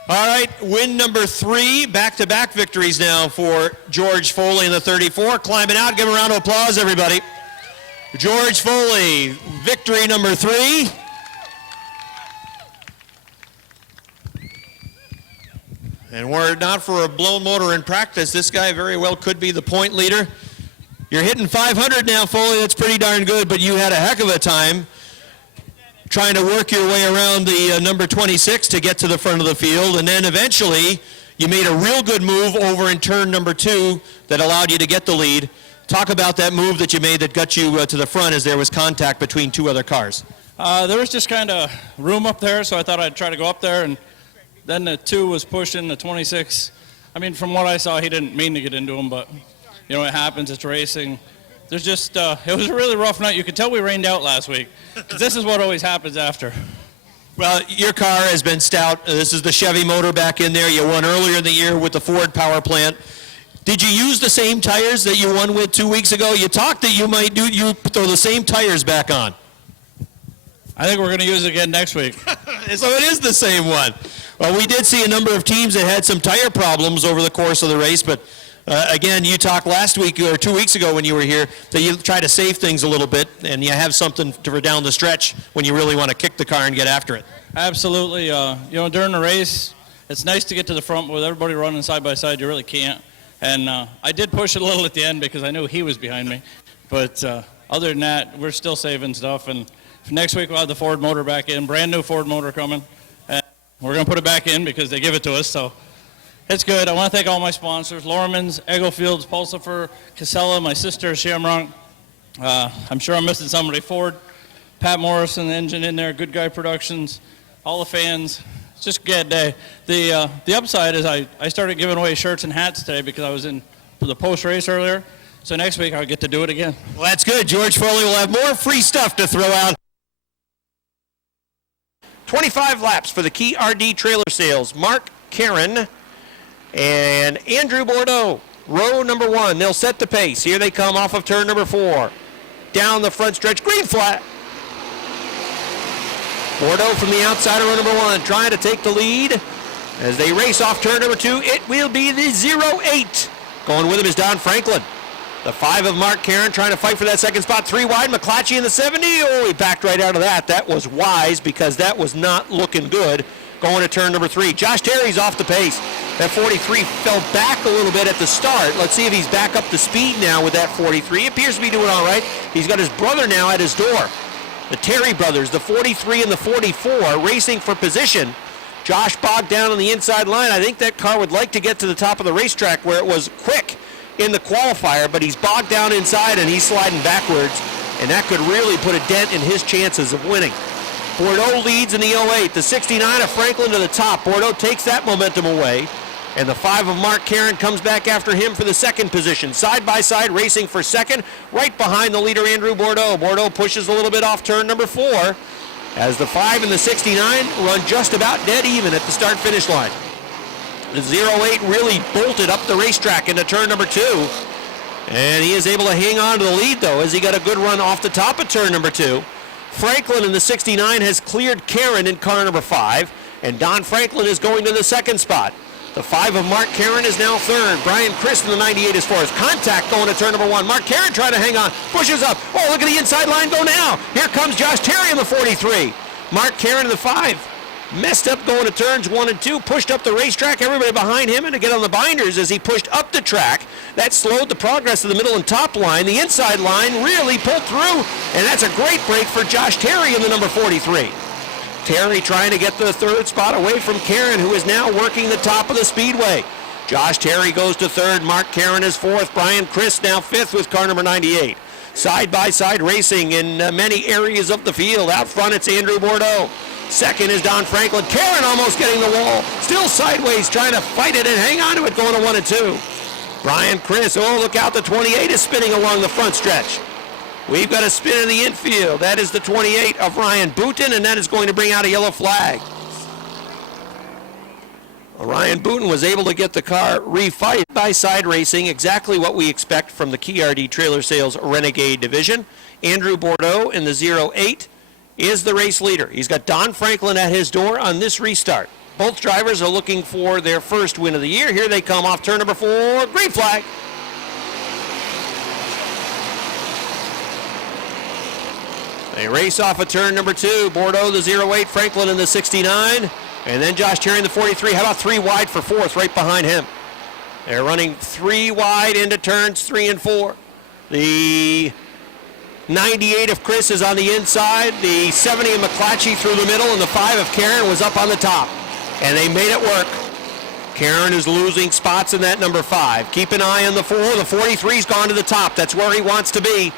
All right, win number 3, back-to-back victories now for George Foley in the 34. Climbing out, give him a round of applause, everybody. George Foley, victory number 3. And were it not for a blown motor in practice, this guy very well could be the point leader. You're hitting 500 now, Foley. That's pretty darn good, but you had a heck of a time trying to work your way around the number 26 to get to the front of the field, and then eventually you made a real good move over in turn number 2 that allowed you to get the lead. Talk about that move that you made that got you to the front as there was contact between 2 other cars. There was just kind of room up there, so I thought I'd try to go up there, and then the 2 was pushing the 26. I mean, from what I saw, he didn't mean to get into him, but, you know, it happens. It's racing. There's just, it was a really rough night. You could tell we rained out last week, because this is what always happens after. Well, your car has been stout. This is the Chevy motor back in there. You won earlier in the year with the Ford power plant. Did you use the same tires that you won with 2 weeks ago? You talked that you might throw the same tires back on. I think we're going to use it again next week. So it is the same one. Well, we did see a number of teams that had some tire problems over the course of the race, but again, you talked last week or 2 weeks ago when you were here that you try to save things a little bit and you have something for down the stretch when you really want to kick the car and get after it. Absolutely. You know, during the race, it's nice to get to the front, but with everybody running side by side, you really can't. And I did push it a little at the end because I knew he was behind me. But other than that, we're still saving stuff. And next week we'll have the Ford motor back in, brand new Ford motor coming. And we're going to put it back in because they give it to us. So it's good. I want to thank all my sponsors, Lorman's, Egglefield's, Pulsifer, Casella, my sister, Shamrock. I'm sure I'm missing somebody. Ford, Pat Morrison, the engine in there, Good Guy Productions, all the fans. It's just a good day. The upside is I started giving away shirts and hats today because I was in the post-race earlier. So next week I'll get to do it again. Well, that's good. George Foley will have more free stuff to throw out. 25 laps for the Key RD trailer sales. Mark Karen and Andrew Bordeaux, row number 1. They'll set the pace. Here they come off of turn number 4. Down the front stretch, green flag. Bordeaux from the outside of row number 1, trying to take the lead. As they race off turn number 2, it will be the 08. Going with him is Don Franklin. The 5 of Mark Karen trying to fight for that second spot. 3 wide, McClatchy in the 70. Oh, he backed right out of that. That was wise because that was not looking good. Going to turn number 3. Josh Terry's off the pace. That 43 fell back a little bit at the start. Let's see if he's back up to speed now with that 43. He appears to be doing all right. He's got his brother now at his door. The Terry brothers, the 43 and the 44, racing for position. Josh bogged down on the inside line. I think that car would like to get to the top of the racetrack where it was quick in the qualifier, but he's bogged down inside and he's sliding backwards, and that could really put a dent in his chances of winning. Bordeaux leads in the 08. The 69 of Franklin to the top. Bordeaux takes that momentum away, and the 5 of Mark Karen comes back after him for the second position. Side by side racing for second, right behind the leader Andrew Bordeaux. Bordeaux pushes a little bit off turn number 4 as the 5 and the 69 run just about dead even at the start-finish line. The 08 really bolted up the racetrack into turn number 2. And he is able to hang on to the lead, though, as he got a good run off the top of turn number 2. Franklin in the 69 has cleared Karen in car number 5. And Don Franklin is going to the second spot. The 5 of Mark Karen is now third. Brian Chris in the 98 is fourth. Contact going to turn number 1. Mark Karen trying to hang on. Pushes up. Oh, look at the inside line go now. Here comes Josh Terry in the 43. Mark Karen in the 5. Messed up going to turns 1 and 2, pushed up the racetrack, everybody behind him, and to get on the binders as he pushed up the track. That slowed the progress of the middle and top line. The inside line really pulled through, and that's a great break for Josh Terry in the number 43. Terry trying to get the third spot away from Karen, who is now working the top of the Speedway. Josh Terry goes to third, Mark Karen is fourth, Brian Chris now fifth with car number 98. Side-by-side racing in many areas of the field. Out front, it's Andrew Bordeaux. Second is Don Franklin. Karen almost getting the wall. Still sideways, trying to fight it and hang on to it, going to 1 and 2. Brian Chris, oh, look out, the 28 is spinning along the front stretch. We've got a spin in the infield. That is the 28 of Ryan Booten, and that is going to bring out a yellow flag. Ryan Booten was able to get the car refight by side racing, exactly what we expect from the Key RD Trailer Sales Renegade division. Andrew Bordeaux in the 08 is the race leader. He's got Don Franklin at his door on this restart. Both drivers are looking for their first win of the year. Here they come off turn number 4, green flag. They race off of turn number 2. Bordeaux the 08, Franklin in the 69, and then Josh Terry in the 43. How about 3 wide for fourth right behind him? They're running 3 wide into turns 3 and 4. The 98 of Chris is on the inside. The 70 of McClatchy through the middle, and the 5 of Karen was up on the top. And they made it work. Karen is losing spots in that number 5. Keep an eye on the 4. The 43's gone to the top. That's where he wants to be.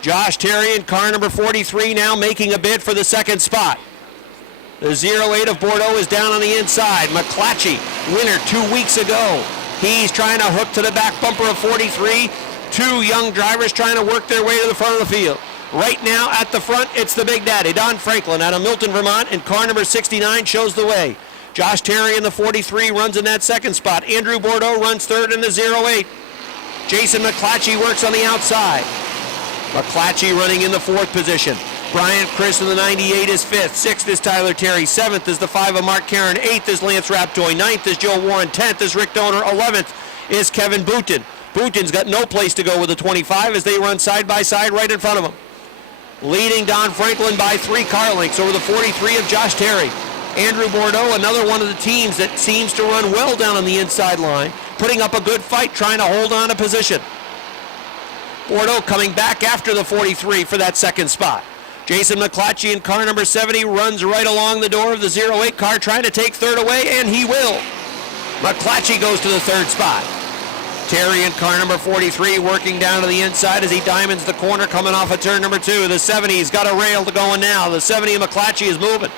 Josh Terry in car number 43 now making a bid for the second spot. The 08 of Bordeaux is down on the inside. McClatchy, winner 2 weeks ago. He's trying to hook to the back bumper of 43. 2 young drivers trying to work their way to the front of the field. Right now at the front, it's the Big Daddy, Don Franklin, out of Milton, Vermont, and car number 69 shows the way. Josh Terry in the 43 runs in that second spot. Andrew Bordeaux runs third in the 08. Jason McClatchy works on the outside. McClatchy running in the 4th position. Brian Chris in the 98 is 5th. 6th is Tyler Terry. 7th is the 5 of Mark Karen. 8th is Lance Raptoy. 9th is Joe Warren. 10th is Rick Donor. 11th is Kevin Booten. Booten's got no place to go with the 25 as they run side by side right in front of him. Leading Don Franklin by 3 car lengths over the 43 of Josh Terry. Andrew Bordeaux, another one of the teams that seems to run well down on the inside line, putting up a good fight, trying to hold on to position. Bordeaux coming back after the 43 for that second spot. Jason McClatchy in car number 70 runs right along the door of the 08 car, trying to take third away, and he will. McClatchy goes to the 3rd spot. Terry in car number 43 working down to the inside as he diamonds the corner coming off of turn number 2. The 70's got a rail to going now. The 70 of McClatchy is moving.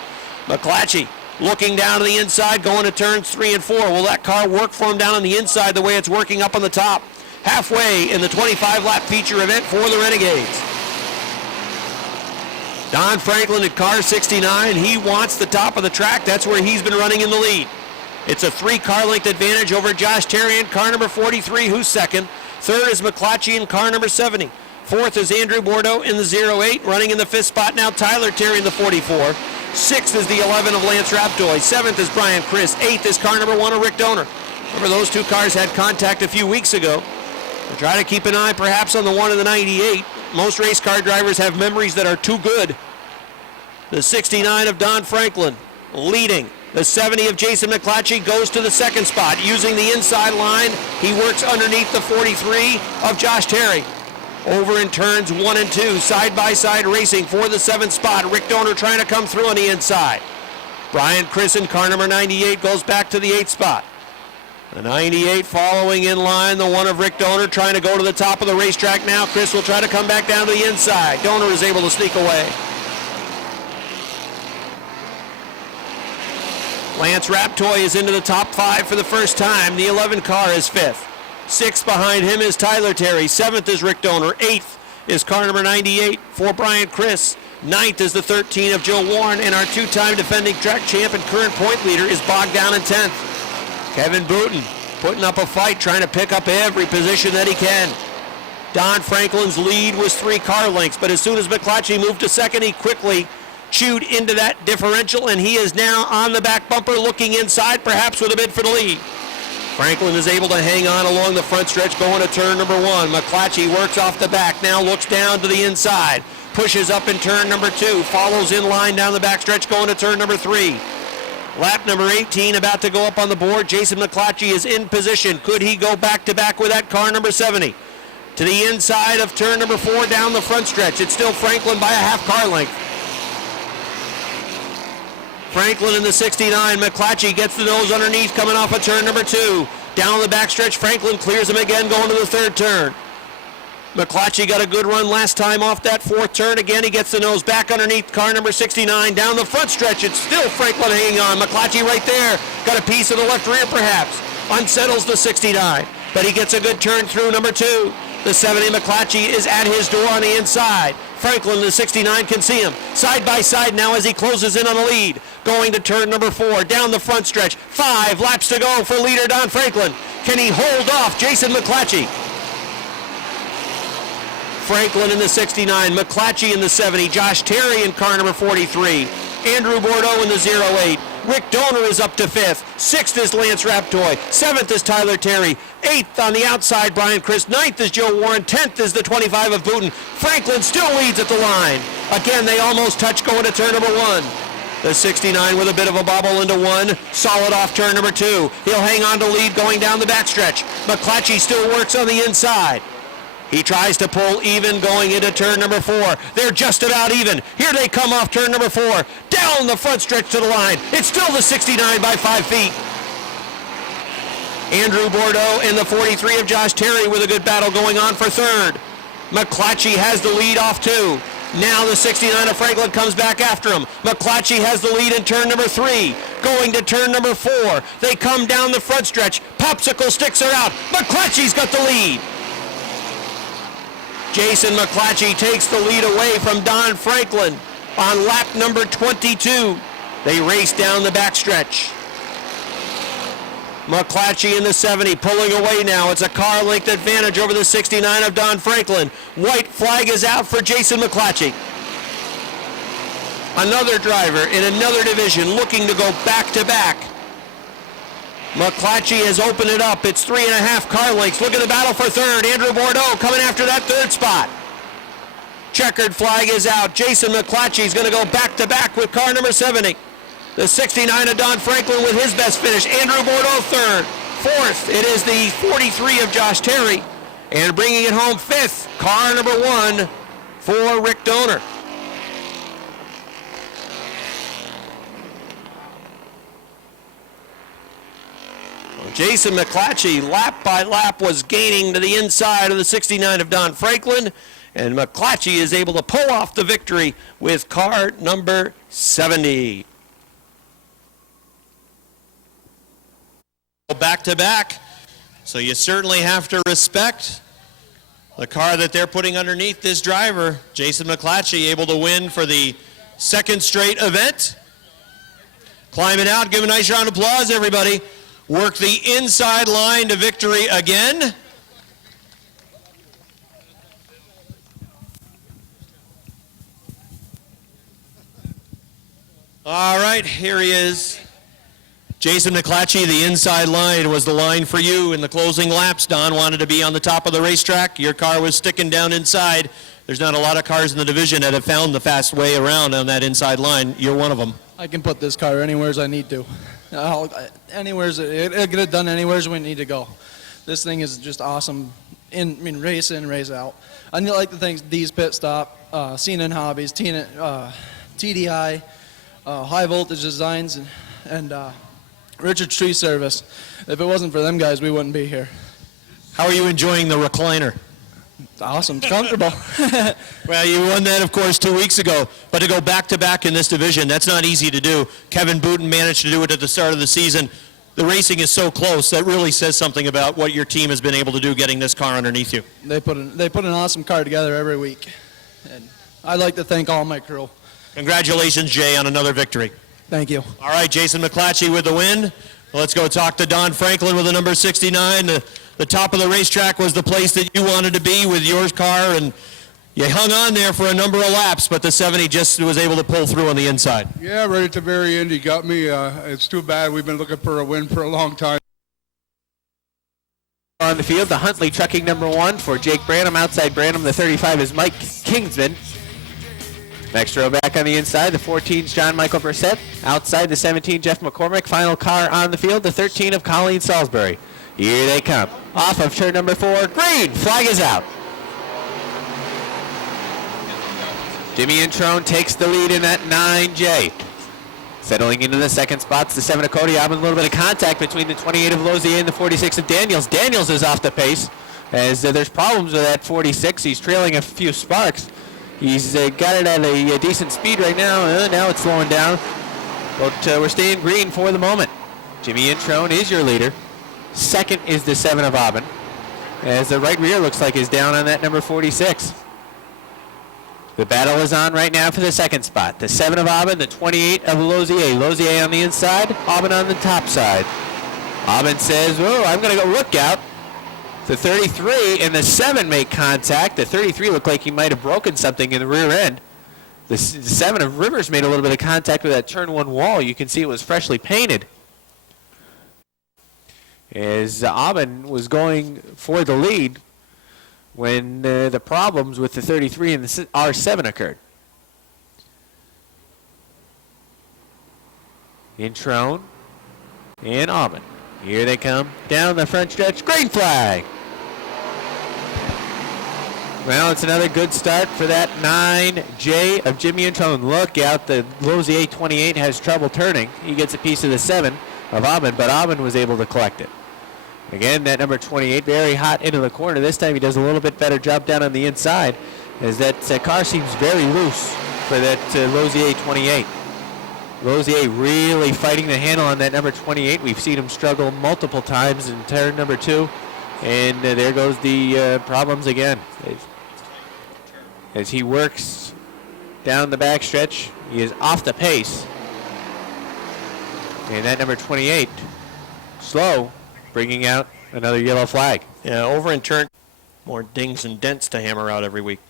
McClatchy looking down to the inside, going to turns 3 and 4. Will that car work for him down on the inside the way it's working up on the top? Halfway in the 25-lap feature event for the Renegades. Don Franklin at car 69. He wants the top of the track. That's where he's been running in the lead. It's a 3-car length advantage over Josh Terry in car number 43, who's second. Third is McClatchy in car number 70. Fourth is Andrew Bordeaux in the 08. Running in the 5th spot now, Tyler Terry in the 44. 6th is the 11 of Lance Raptoy. 7th is Brian Chris. 8th is car number 1 of Rick Donor. Remember, those 2 cars had contact a few weeks ago. We'll try to keep an eye perhaps on the 1 in the 98. Most race car drivers have memories that are too good. The 69 of Don Franklin leading. The 70 of Jason McClatchy goes to the 2nd spot. Using the inside line, he works underneath the 43 of Josh Terry. Over in turns 1 and 2, side-by-side racing for the 7th spot. Rick Donor trying to come through on the inside. Brian Chris in car number 98 goes back to the 8th spot. The 98 following in line, the 1 of Rick Donor trying to go to the top of the racetrack now. Chris will try to come back down to the inside. Donor is able to sneak away. Lance Raptoy is into the top 5 for the first time. The 11 car is 5th. 6th behind him is Tyler Terry. 7th is Rick Donor. 8th is car number 98 for Brian Chris. 9th is the 13 of Joe Warren, and our 2-time defending track champ and current point leader is bogged down in 10th. Kevin Booten putting up a fight, trying to pick up every position that he can. Don Franklin's lead was 3 car lengths, but as soon as McClatchy moved to second, he quickly chewed into that differential, and he is now on the back bumper looking inside, perhaps with a bid for the lead. Franklin is able to hang on along the front stretch going to turn number 1. McClatchy works off the back, now looks down to the inside. pushes up in turn number 2, follows in line down the backstretch going to turn number 3. Lap number 18 about to go up on the board. Jason McClatchy is in position. Could he go back-to-back with that car number 70? To the inside of turn number 4 down the front stretch. It's still Franklin by a half car length. Franklin in the 69. McClatchy gets the nose underneath coming off of turn number 2. Down the backstretch, Franklin clears him again going to the third turn. McClatchy got a good run last time off that fourth turn. Again, he gets the nose back underneath car number 69. Down the front stretch, it's still Franklin hanging on. McClatchy right there. Got a piece of the left rear perhaps. Unsettles the 69. But he gets a good turn through number 2. The 70 McClatchy is at his door on the inside. Franklin, the 69, can see him. Side by side now as he closes in on the lead. Going to turn number 4, down the front stretch. 5 laps to go for leader Don Franklin. Can he hold off Jason McClatchy? Franklin in the 69, McClatchy in the 70, Josh Terry in car number 43, Andrew Bordeaux in the 08. Rick Donor is up to 5th. 6th is Lance Raptoy. 7th is Tyler Terry. 8th on the outside, Brian Chris. 9th is Joe Warren. 10th is the 25 of Booten. Franklin still leads at the line. Again, they almost touch going to turn number 1. The 69 with a bit of a bobble into 1. Solid off turn number 2. He'll hang on to lead going down the backstretch. McClatchy still works on the inside. He tries to pull even going into turn number 4. They're just about even. Here they come off turn number 4. Down the front stretch to the line. It's still the 69 by 5 feet. Andrew Bordeaux and the 43 of Josh Terry with a good battle going on for third. McClatchy has the lead off 2. Now the 69 of Franklin comes back after him. McClatchy has the lead in turn number 3. Going to turn number 4. They come down the front stretch. Popsicle sticks are out. McClatchy's got the lead. Jason McClatchy takes the lead away from Don Franklin on lap number 22. They race down the backstretch. McClatchy in the 70 pulling away now. It's a car length advantage over the 69 of Don Franklin. White flag is out for Jason McClatchy. Another driver in another division looking to go back-to-back. McClatchy has opened it up. It's 3.5 car lengths. Look at the battle for third. Andrew Bordeaux coming after that third spot. Checkered flag is out. Jason McClatchy is going to go back-to-back with car number 70. The 69 of Don Franklin with his best finish. Andrew Bordeaux third. Fourth, it is the 43 of Josh Terry. And bringing it home 5th, car number 1 for Rick Donor. Jason McClatchy, lap by lap, was gaining to the inside of the 69 of Don Franklin, and McClatchy is able to pull off the victory with car number 70. Back to back, so you certainly have to respect the car that they're putting underneath this driver. Jason McClatchy able to win for the second straight event. Climb it out, give a nice round of applause, everybody. Work the inside line to victory again. All right, here he is. Jason McClatchy, the inside line was the line for you in the closing laps. Don wanted to be on the top of the racetrack. Your car was sticking down inside. There's not a lot of cars in the division that have found the fast way around on that inside line. You're one of them. I can put this car anywhere I need to. Anywhere's it get it done anywhere we need to go. This thing is just awesome. Race in, race out. I like the things these pit stop, CNN Hobbies, TDI, High Voltage Designs, and Richard's Tree Service. If it wasn't for them guys, we wouldn't be here. How are you enjoying the recliner? It's awesome. It's comfortable. Well, you won that, of course, 2 weeks ago. But to go back-to-back in this division, that's not easy to do. Kevin Booten managed to do it at the start of the season. The racing is so close. That really says something about what your team has been able to do getting this car underneath you. They put an awesome car together every week. And I'd like to thank all my crew. Congratulations, Jay, on another victory. Thank you. All right, Jason McClatchy with the win. Let's go talk to Don Franklin with the number 69. The top of the racetrack was the place that you wanted to be with your car, and you hung on there for a number of laps, but the 70 just was able to pull through on the inside. Yeah, right at the very end, he got me. It's too bad. We've been looking for a win for a long time. On the field, the Huntley trucking number 1 for Jake Branham. Outside Branham, the 35 is Mike Kingsman. Next row back on the inside, the 14's John Michael Brissett. Outside, the 17, Jeff McCormick. Final car on the field, the 13 of Colleen Salisbury. Here they come. Off of turn number 4, green, flag is out. Jimmy Introne takes the lead in that 9J. Settling into the second spots, the 7 of Cody Aubin. A little bit of contact between the 28 of Lozier and the 46 of Daniels. Daniels is off the pace as there's problems with that 46. He's trailing a few sparks. He's got it at a decent speed right now. Now it's slowing down. But we're staying green for the moment. Jimmy Introne is your leader. Second is the 7 of Aubin, as the right rear looks like is down on that number 46. The battle is on right now for the second spot. The 7 of Aubin, the 28 of Lozier. Lozier on the inside, Aubin on the top side. Aubin says, oh, I'm going to go look out. The 33 and the 7 make contact. The 33 looked like he might have broken something in the rear end. The 7 of Rivers made a little bit of contact with that turn 1 wall. You can see it was freshly painted. As Aubin was going for the lead when the problems with the 33 and the R7 occurred. Introne and Aubin. Here they come down the front stretch. Green flag. Well, it's another good start for that 9J of Jimmy Introne. Look out, the Lozier 28 has trouble turning. He gets a piece of the 7 of Aubin, but Aubin was able to collect it. Again, that number 28, very hot into the corner. This time he does a little bit better job down on the inside, as that car seems very loose for that Lozier 28. Lozier really fighting the handle on that number 28. We've seen him struggle multiple times in turn number 2. And there goes the problems again. As he works down the backstretch, he is off the pace. And that number 28, slow, bringing out another yellow flag. Yeah, over in turn, more dings and dents to hammer out every week.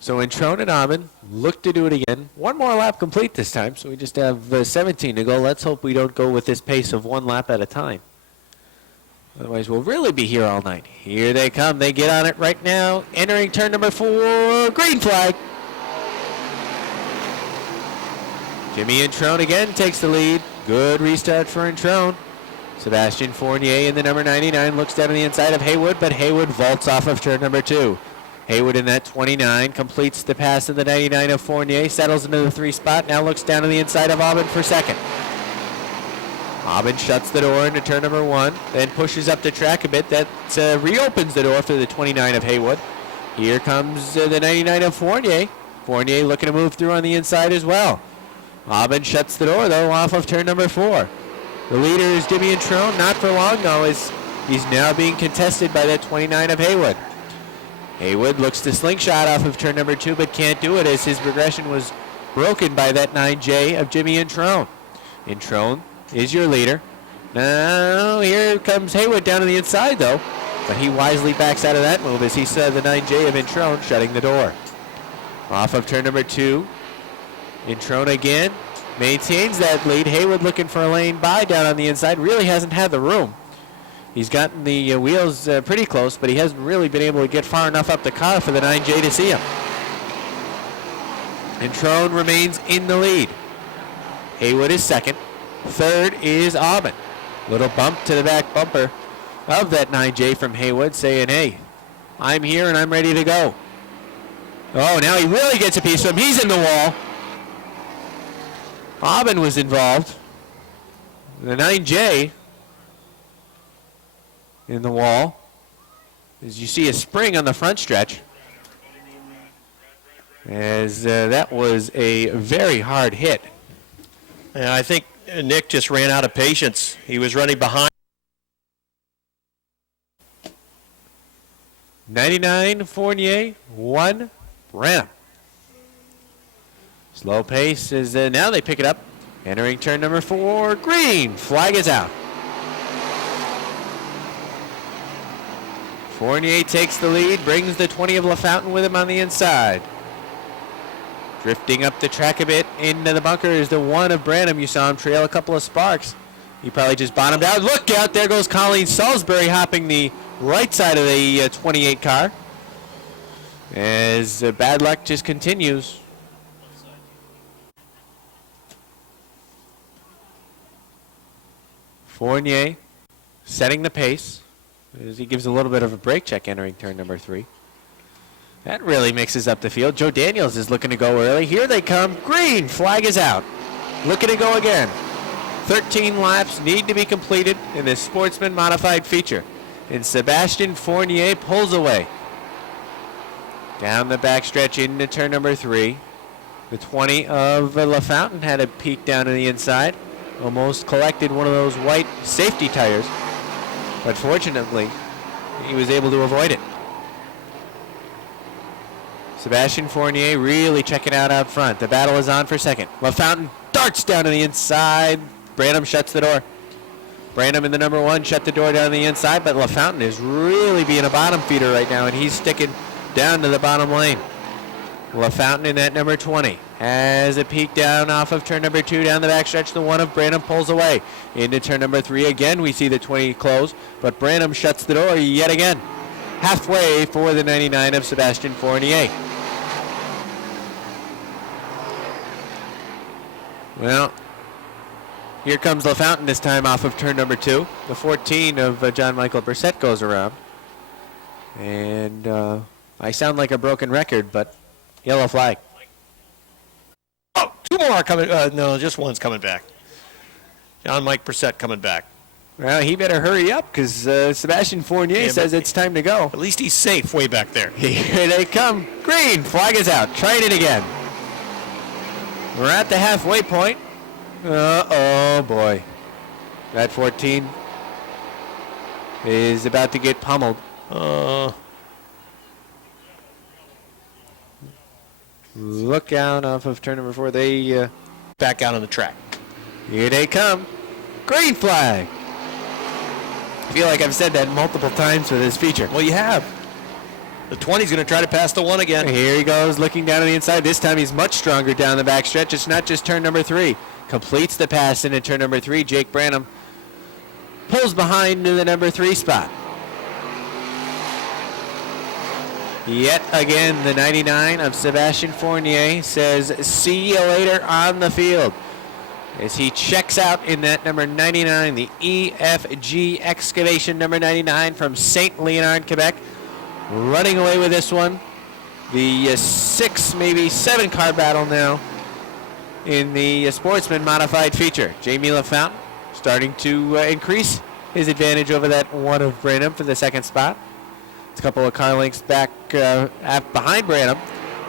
So Introne and Aubin look to do it again. One more lap complete this time, so we just have 17 to go. Let's hope we don't go with this pace of 1 lap at a time. Otherwise, we'll really be here all night. Here they come. They get on it right now. Entering turn number 4. Green flag. Jimmy Introne again takes the lead. Good restart for Introne. Sebastian Fournier in the number 99 looks down on the inside of Haywood, but Haywood vaults off of turn number 2. Haywood in that 29 completes the pass of the 99 of Fournier, settles into the 3 spot, now looks down on the inside of Aubin for second. Aubin shuts the door into turn number 1, then pushes up the track a bit. That reopens the door for the 29 of Haywood. Here comes the 99 of Fournier. Fournier looking to move through on the inside as well. Aubin shuts the door, though, off of turn number 4. The leader is Jimmy Introne, not for long, though, as he's now being contested by that 29 of Haywood. Haywood looks to slingshot off of turn number 2, but can't do it as his progression was broken by that 9J of Jimmy Introne. Introne is your leader. Now here comes Haywood down on the inside, though, but he wisely backs out of that move as he saw the 9J of Introne shutting the door. Off of turn number 2, Introne again maintains that lead. Haywood looking for a lane by down on the inside. Really hasn't had the room. He's gotten the wheels pretty close, but he hasn't really been able to get far enough up the car for the 9J to see him. Introne remains in the lead. Haywood is second. Third is Aubin. Little bump to the back bumper of that 9J from Haywood saying, hey, I'm here and I'm ready to go. Oh, now he really gets a piece of him. He's in the wall. Aubin was involved. The 9J in the wall. As you see a spring on the front stretch. As that was a very hard hit. And I think Nick just ran out of patience. He was running behind. 99 Fournier, 1 Branham. Slow pace is now they pick it up. Entering turn number 4, green. Flag is out. Fournier takes the lead, brings the 20 of LaFountain with him on the inside. Drifting up the track a bit into the bunker is the 1 of Branham. You saw him trail a couple of sparks. He probably just bottomed out. Look out, there goes Colleen Salisbury hopping the right side of the 28 car. As bad luck just continues Fournier setting the pace as he gives a little bit of a brake check entering turn number 3. That really mixes up the field. Joe Daniels is looking to go early. Here they come. Green flag is out. Looking to go again. 13 laps need to be completed in this Sportsman modified feature. And Sebastian Fournier pulls away. Down the backstretch into turn number 3. The 20 of LaFountain had a peek down to the inside. Almost collected one of those white safety tires. But fortunately, he was able to avoid it. Sebastian Fournier really checking out front. The battle is on for second. LaFountain darts down to the inside. Branham shuts the door. Branham in the number 1 shut the door down the inside, but LaFountain is really being a bottom feeder right now, and he's sticking down to the bottom lane. LaFountain in that number 20 has a peek down off of turn number 2 down the backstretch. The 1 of Branham pulls away into turn number 3. Again, we see the 20 close, but Branham shuts the door yet again. Halfway for the 99 of Sebastian Fournier. Well, here comes LaFountain this time off of turn number 2. The 14 of John Michael Brissett goes around. And I sound like a broken record, but yellow flag. Oh, 2 more are coming. No, just one's coming back. John Mike Brissett coming back. Well, he better hurry up because Sebastian Fournier says it's time to go. At least he's safe way back there. Here they come. Green. Flag is out. Trying it again. We're at the halfway point. Oh, boy. That 14 is about to get pummeled. Look out off of turn number 4. They Back out on the track. Here they come. Green flag. I feel like I've said that multiple times for this feature. Well, you have. The 20's going to try to pass the 1 again. Here he goes, looking down on the inside. This time he's much stronger down the backstretch. It's not just turn number 3. Completes the pass into turn number 3. Jake Branham pulls behind to the number 3 spot. Yet again, the 99 of Sebastian Fournier says, see you later on the field. As he checks out in that number 99, the EFG Excavation number 99 from St. Leonard, Quebec. Running away with this one. The 6, maybe 7 car battle now in the Sportsman modified feature. Jamie LaFountain starting to increase his advantage over that 1 of Branham for the 2nd spot. It's a couple of car lengths back behind Branham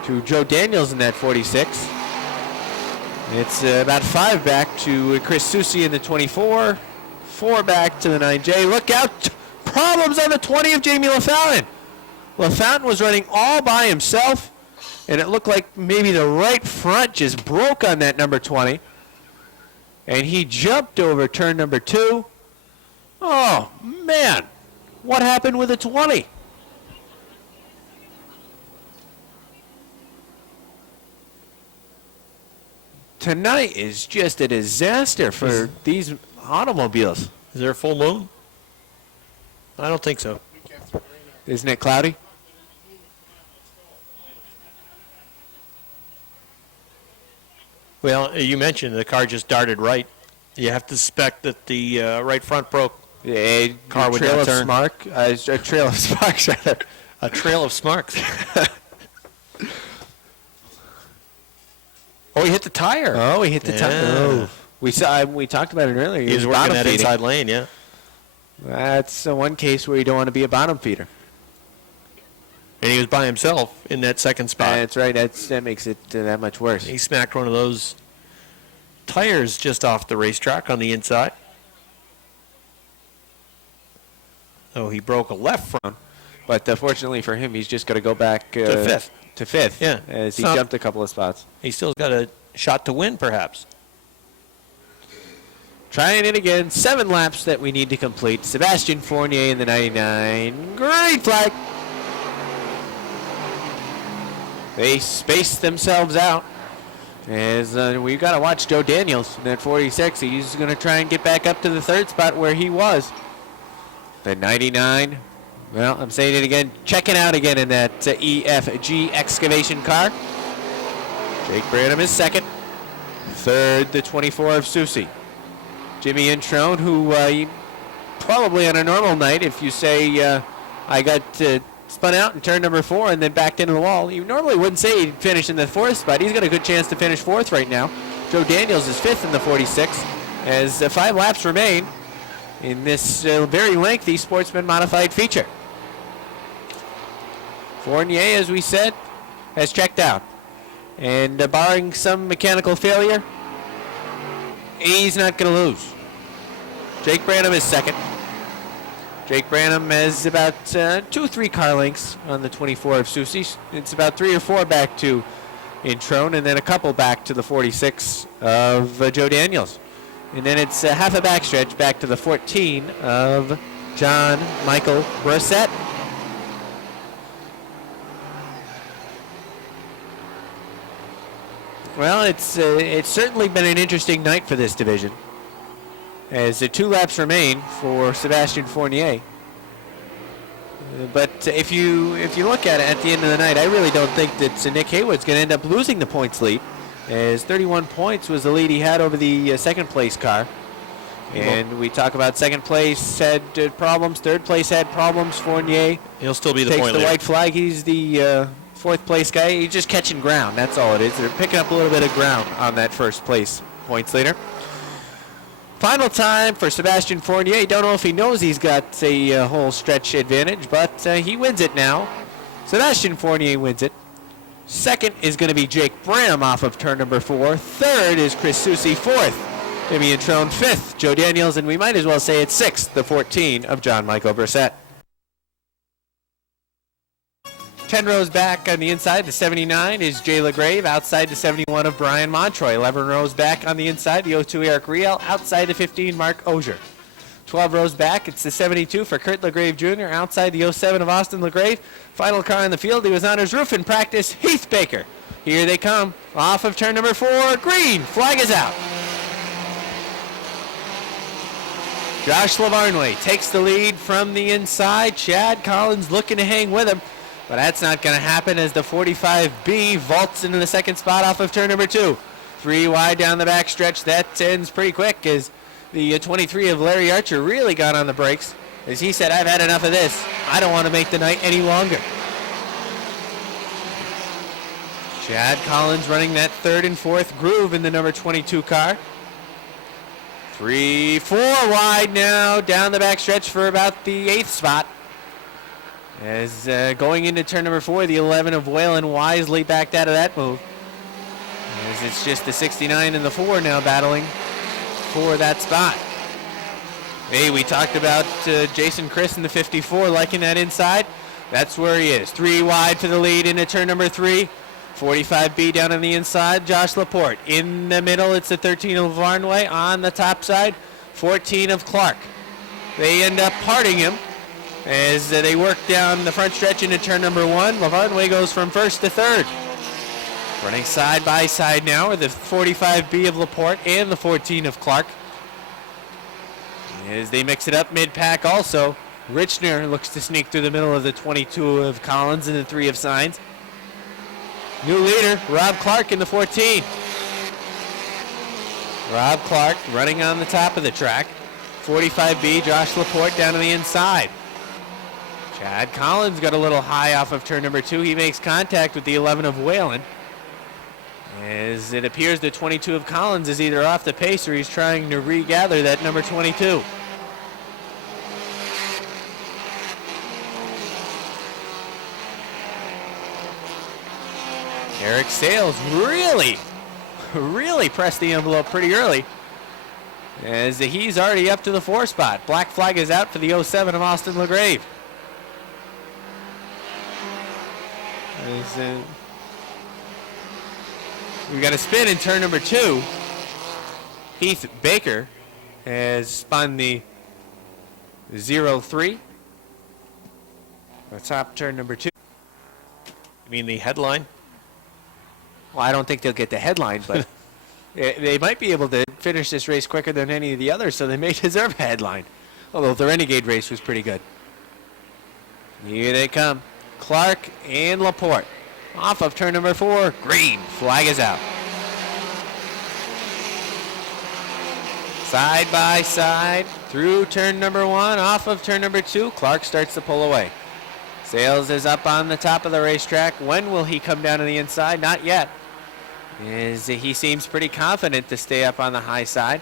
to Joe Daniels in that 46. It's about 5 back to Chris Susi in the 24. 4 back to the 9J. Look out! Problems on the 20 of Jamie LaFountain. LaFountain was running all by himself, and it looked like maybe the right front just broke on that number 20. And he jumped over turn number 2. Oh, man. What happened with the 20? Tonight is just a disaster for these automobiles. Is there a full moon? I don't think so. Isn't it cloudy? Well, you mentioned the car just darted right. You have to suspect that the right front broke. A Car with trail that of turn. a trail of sparks. A trail of smarks. Oh, he hit the tire. Oh, he hit the tire. Yeah. Oh. We talked about it earlier. He was working bottom that feeding. inside lane, yeah. That's one case where you don't want to be a bottom feeder. And he was by himself in that 2nd spot. That's right. That makes it that much worse. He smacked one of those tires just off the racetrack on the inside. Oh, he broke a left front. But fortunately for him, he's just got to go back To 5th. To 5th. Yeah. As he It's not- jumped a couple of spots. He still's got a shot to win, perhaps. Trying it again. 7 laps that we need to complete. Sebastian Fournier in the 99. Green flag. They spaced themselves out. As we've got to watch Joe Daniels in that 46. He's going to try and get back up to the 3rd spot where he was. The 99. Well, I'm saying it again. Checking out again in that EFG Excavation car. Jake Branham is 2nd. 3rd, the 24 of Susi. Jimmy Introne, who probably on a normal night, if you say I got spun out in turn number 4 and then backed into the wall, you normally wouldn't say he'd finish in the 4th spot. He's got a good chance to finish 4th right now. Joe Daniels is 5th in the 46 as 5 laps remain in this very lengthy Sportsman Modified feature. Fournier, as we said, has checked out. And barring some mechanical failure, he's not going to lose. Jake Branham is 2nd. Jake Branham has about 2-3 car lengths on the 24 of Susie. It's about 3 or 4 back to Introne, and then a couple back to the 46 of Joe Daniels. And then it's half a backstretch back to the 14 of John Michael Brissett. Well, it's certainly been an interesting night for this division, as 2 laps remain for Sebastien Fournier. But if you look at it at the end of the night, I really don't think that Nick Haywood's going to end up losing the points lead, as 31 points was the lead he had over the second place car. And we talk about second place had problems, third place had problems. Fournier, He'll still be the takes point the leader. white flag. He's the 4th place guy. He's just catching ground. That's all it is. They're picking up a little bit of ground on that first place points leader. Final time for Sebastien Fournier. Don't know if he knows he's got a whole stretch advantage, but he wins it now. Sebastien Fournier wins it. 2nd is going to be Jake Branham off of turn number 4. 3rd is Chris Susie. 4th, Jimmy Introne. 5th, Joe Daniels, and we might as well say it's 6th, the 14 of John Michael Brissett. 10 rows back on the inside, the 79 is Jay LaGrave. Outside the 71 of Brian Montroy. 11 rows back on the inside, the 02 Eric Riel. Outside the 15, Mark Ogier. 12 rows back, it's the 72 for Kurt LaGrave Jr. Outside the 07 of Austin LaGrave. Final car in the field, he was on his roof in practice, Heath Baker. Here they come, off of turn number 4, green, flag is out. Josh Lavarnway takes the lead from the inside. Chad Collins looking to hang with him. But that's not going to happen as the 45B vaults into the 2nd spot off of turn number 2. 3 wide down the back stretch. That ends pretty quick as the 23 of Larry Archer really got on the brakes. As he said, I've had enough of this. I don't want to make the night any longer. Chad Collins running that 3rd and 4th groove in the number 22 car. 3, 4 wide now down the back stretch for about the 8th spot. As going into turn number 4, the 11 of Waylon wisely backed out of that move. As it's just the 69 and the 4 now battling for that spot. Hey, we talked about Jason Chris in the 54 liking that inside. That's where he is. 3 wide for the lead into turn number 3. 45B down on the inside, Josh Laporte. In the middle, it's the 13 of Varnway. On the top side, 14 of Clark. They end up parting him as they work down the front stretch into turn number 1. Lavarnway goes from 1st to 3rd. Running side by side now are the 45B of Laporte and the 14 of Clark. As they mix it up mid-pack also, Richner looks to sneak through the middle of the 22 of Collins and the 3 of Signs. New leader, Rob Clark in the 14. Rob Clark running on the top of the track. 45B, Josh Laporte down to the inside. Chad Collins got a little high off of turn number 2. He makes contact with the 11 of Whalen. As it appears the 22 of Collins is either off the pace or he's trying to regather that number 22. Eric Sales really pressed the envelope pretty early, as he's already up to the 4 spot. Black flag is out for the 07 of Austin LaGrave. We've got a spin in turn number 2. Heath Baker has spun the 0-3. Top turn number 2. You mean the headline? Well, I don't think they'll get the headline, but they might be able to finish this race quicker than any of the others, so they may deserve a headline. Although the Renegade race was pretty good. Here they come. Clark and Laporte. Off of turn number 4. Green. Flag is out. Side by side through turn number 1, off of turn number 2. Clark starts to pull away. Sales is up on the top of the racetrack. When will he come down to the inside? Not yet. He seems pretty confident to stay up on the high side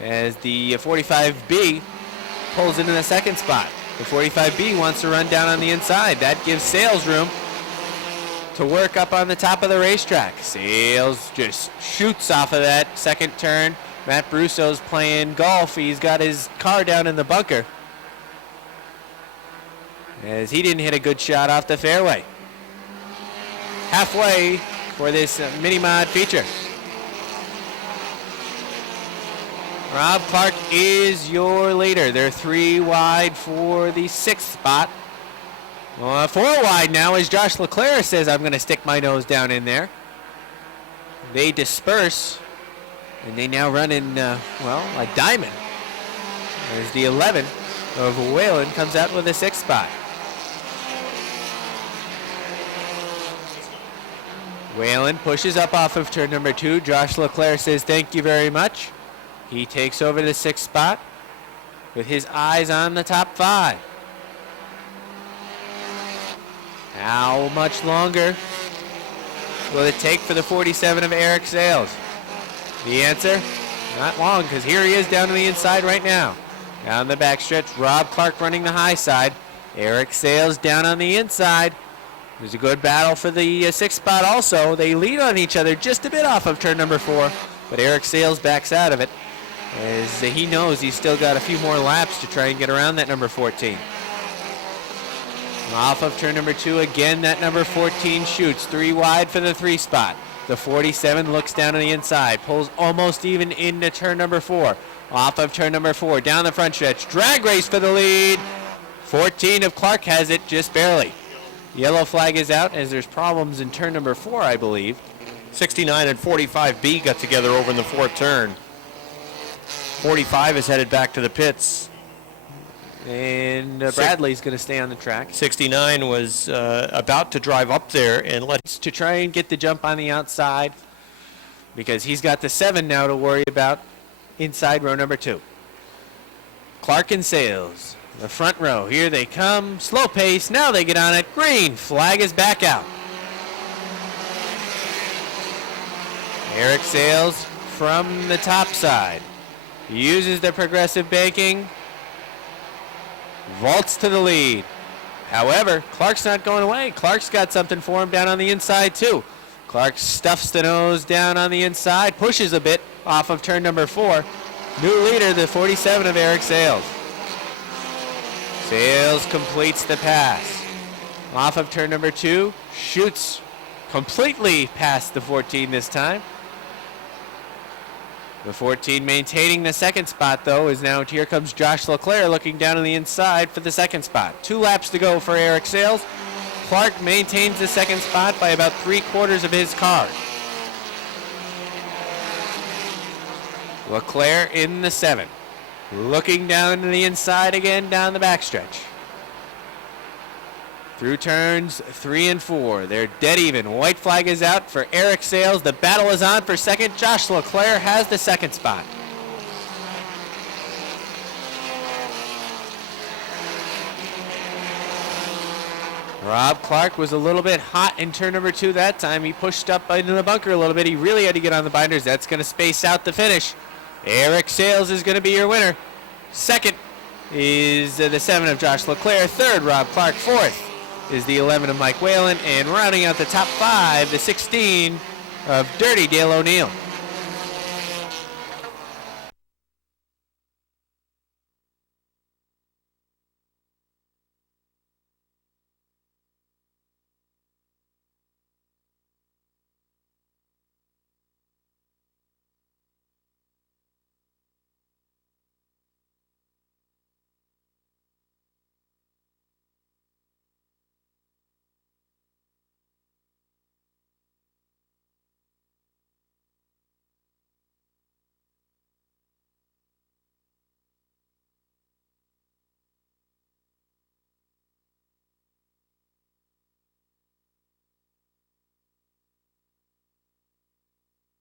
as the 45B pulls into the second spot. The 45B wants to run down on the inside. That gives Sales room to work up on the top of the racetrack. Sales just shoots off of that second turn. Matt Brusso's playing golf. He's got his car down in the bunker as he didn't hit a good shot off the fairway. Halfway for this mini mod feature. Rob Clark is your leader. They're 3 wide for the 6th spot. 4 wide now as Josh Leclerc says, I'm going to stick my nose down in there. They disperse, and they now run in, a diamond. As the 11 of Whalen comes out with a 6th spot. Whalen pushes up off of turn number 2. Josh Leclerc says, thank you very much. He takes over the 6th spot with his eyes on the top 5. How much longer will it take for the 47 of Eric Sales? The answer, not long, because here he is down to the inside right now. Down the backstretch, Rob Clark running the high side. Eric Sales down on the inside. There's a good battle for the 6th spot also. They lead on each other just a bit off of turn number 4, but Eric Sales backs out of it as he knows he's still got a few more laps to try and get around that number 14. Off of turn number 2 again, that number 14 shoots 3 wide for the 3 spot. The 47 looks down on the inside, pulls almost even into turn number 4. Off of turn number 4, down the front stretch, drag race for the lead. 14 of Clark has it just barely. Yellow flag is out as there's problems in turn number 4, I believe. 69 and 45B got together over in the 4th turn. 45 is headed back to the pits. And Bradley's going to stay on the track. 69 was about to drive up there and to try and get the jump on the outside because he's got the 7 now to worry about inside row number 2. Clark and Sales, the front row. Here they come. Slow pace. Now they get on it. Green flag is back out. Eric Sales from the top side. He uses the progressive banking. Vaults to the lead. However, Clark's not going away. Clark's got something for him down on the inside too. Clark stuffs the nose down on the inside, pushes a bit off of turn number 4. New leader, the 47 of Eric Sales. Sales completes the pass. Off of turn number 2, shoots completely past the 14 this time. The 14 maintaining the 2nd spot, though, is now here comes Josh Leclerc looking down on the inside for the 2nd spot. 2 laps to go for Eric Sales. Clark maintains the 2nd spot by about 3/4 of his car. Leclerc in the 7. Looking down to the inside again, down the backstretch. Through turns 3 and 4. They're dead even. White flag is out for Eric Sales. The battle is on for 2nd. Josh Leclerc has the 2nd spot. Rob Clark was a little bit hot in turn number 2 that time. He pushed up into the bunker a little bit. He really had to get on the binders. That's going to space out the finish. Eric Sales is going to be your winner. 2nd is the 7 of Josh Leclerc. 3rd, Rob Clark. 4th is the 11 of Mike Whalen. And rounding out the top 5, the 16 of Dirty Dale O'Neill.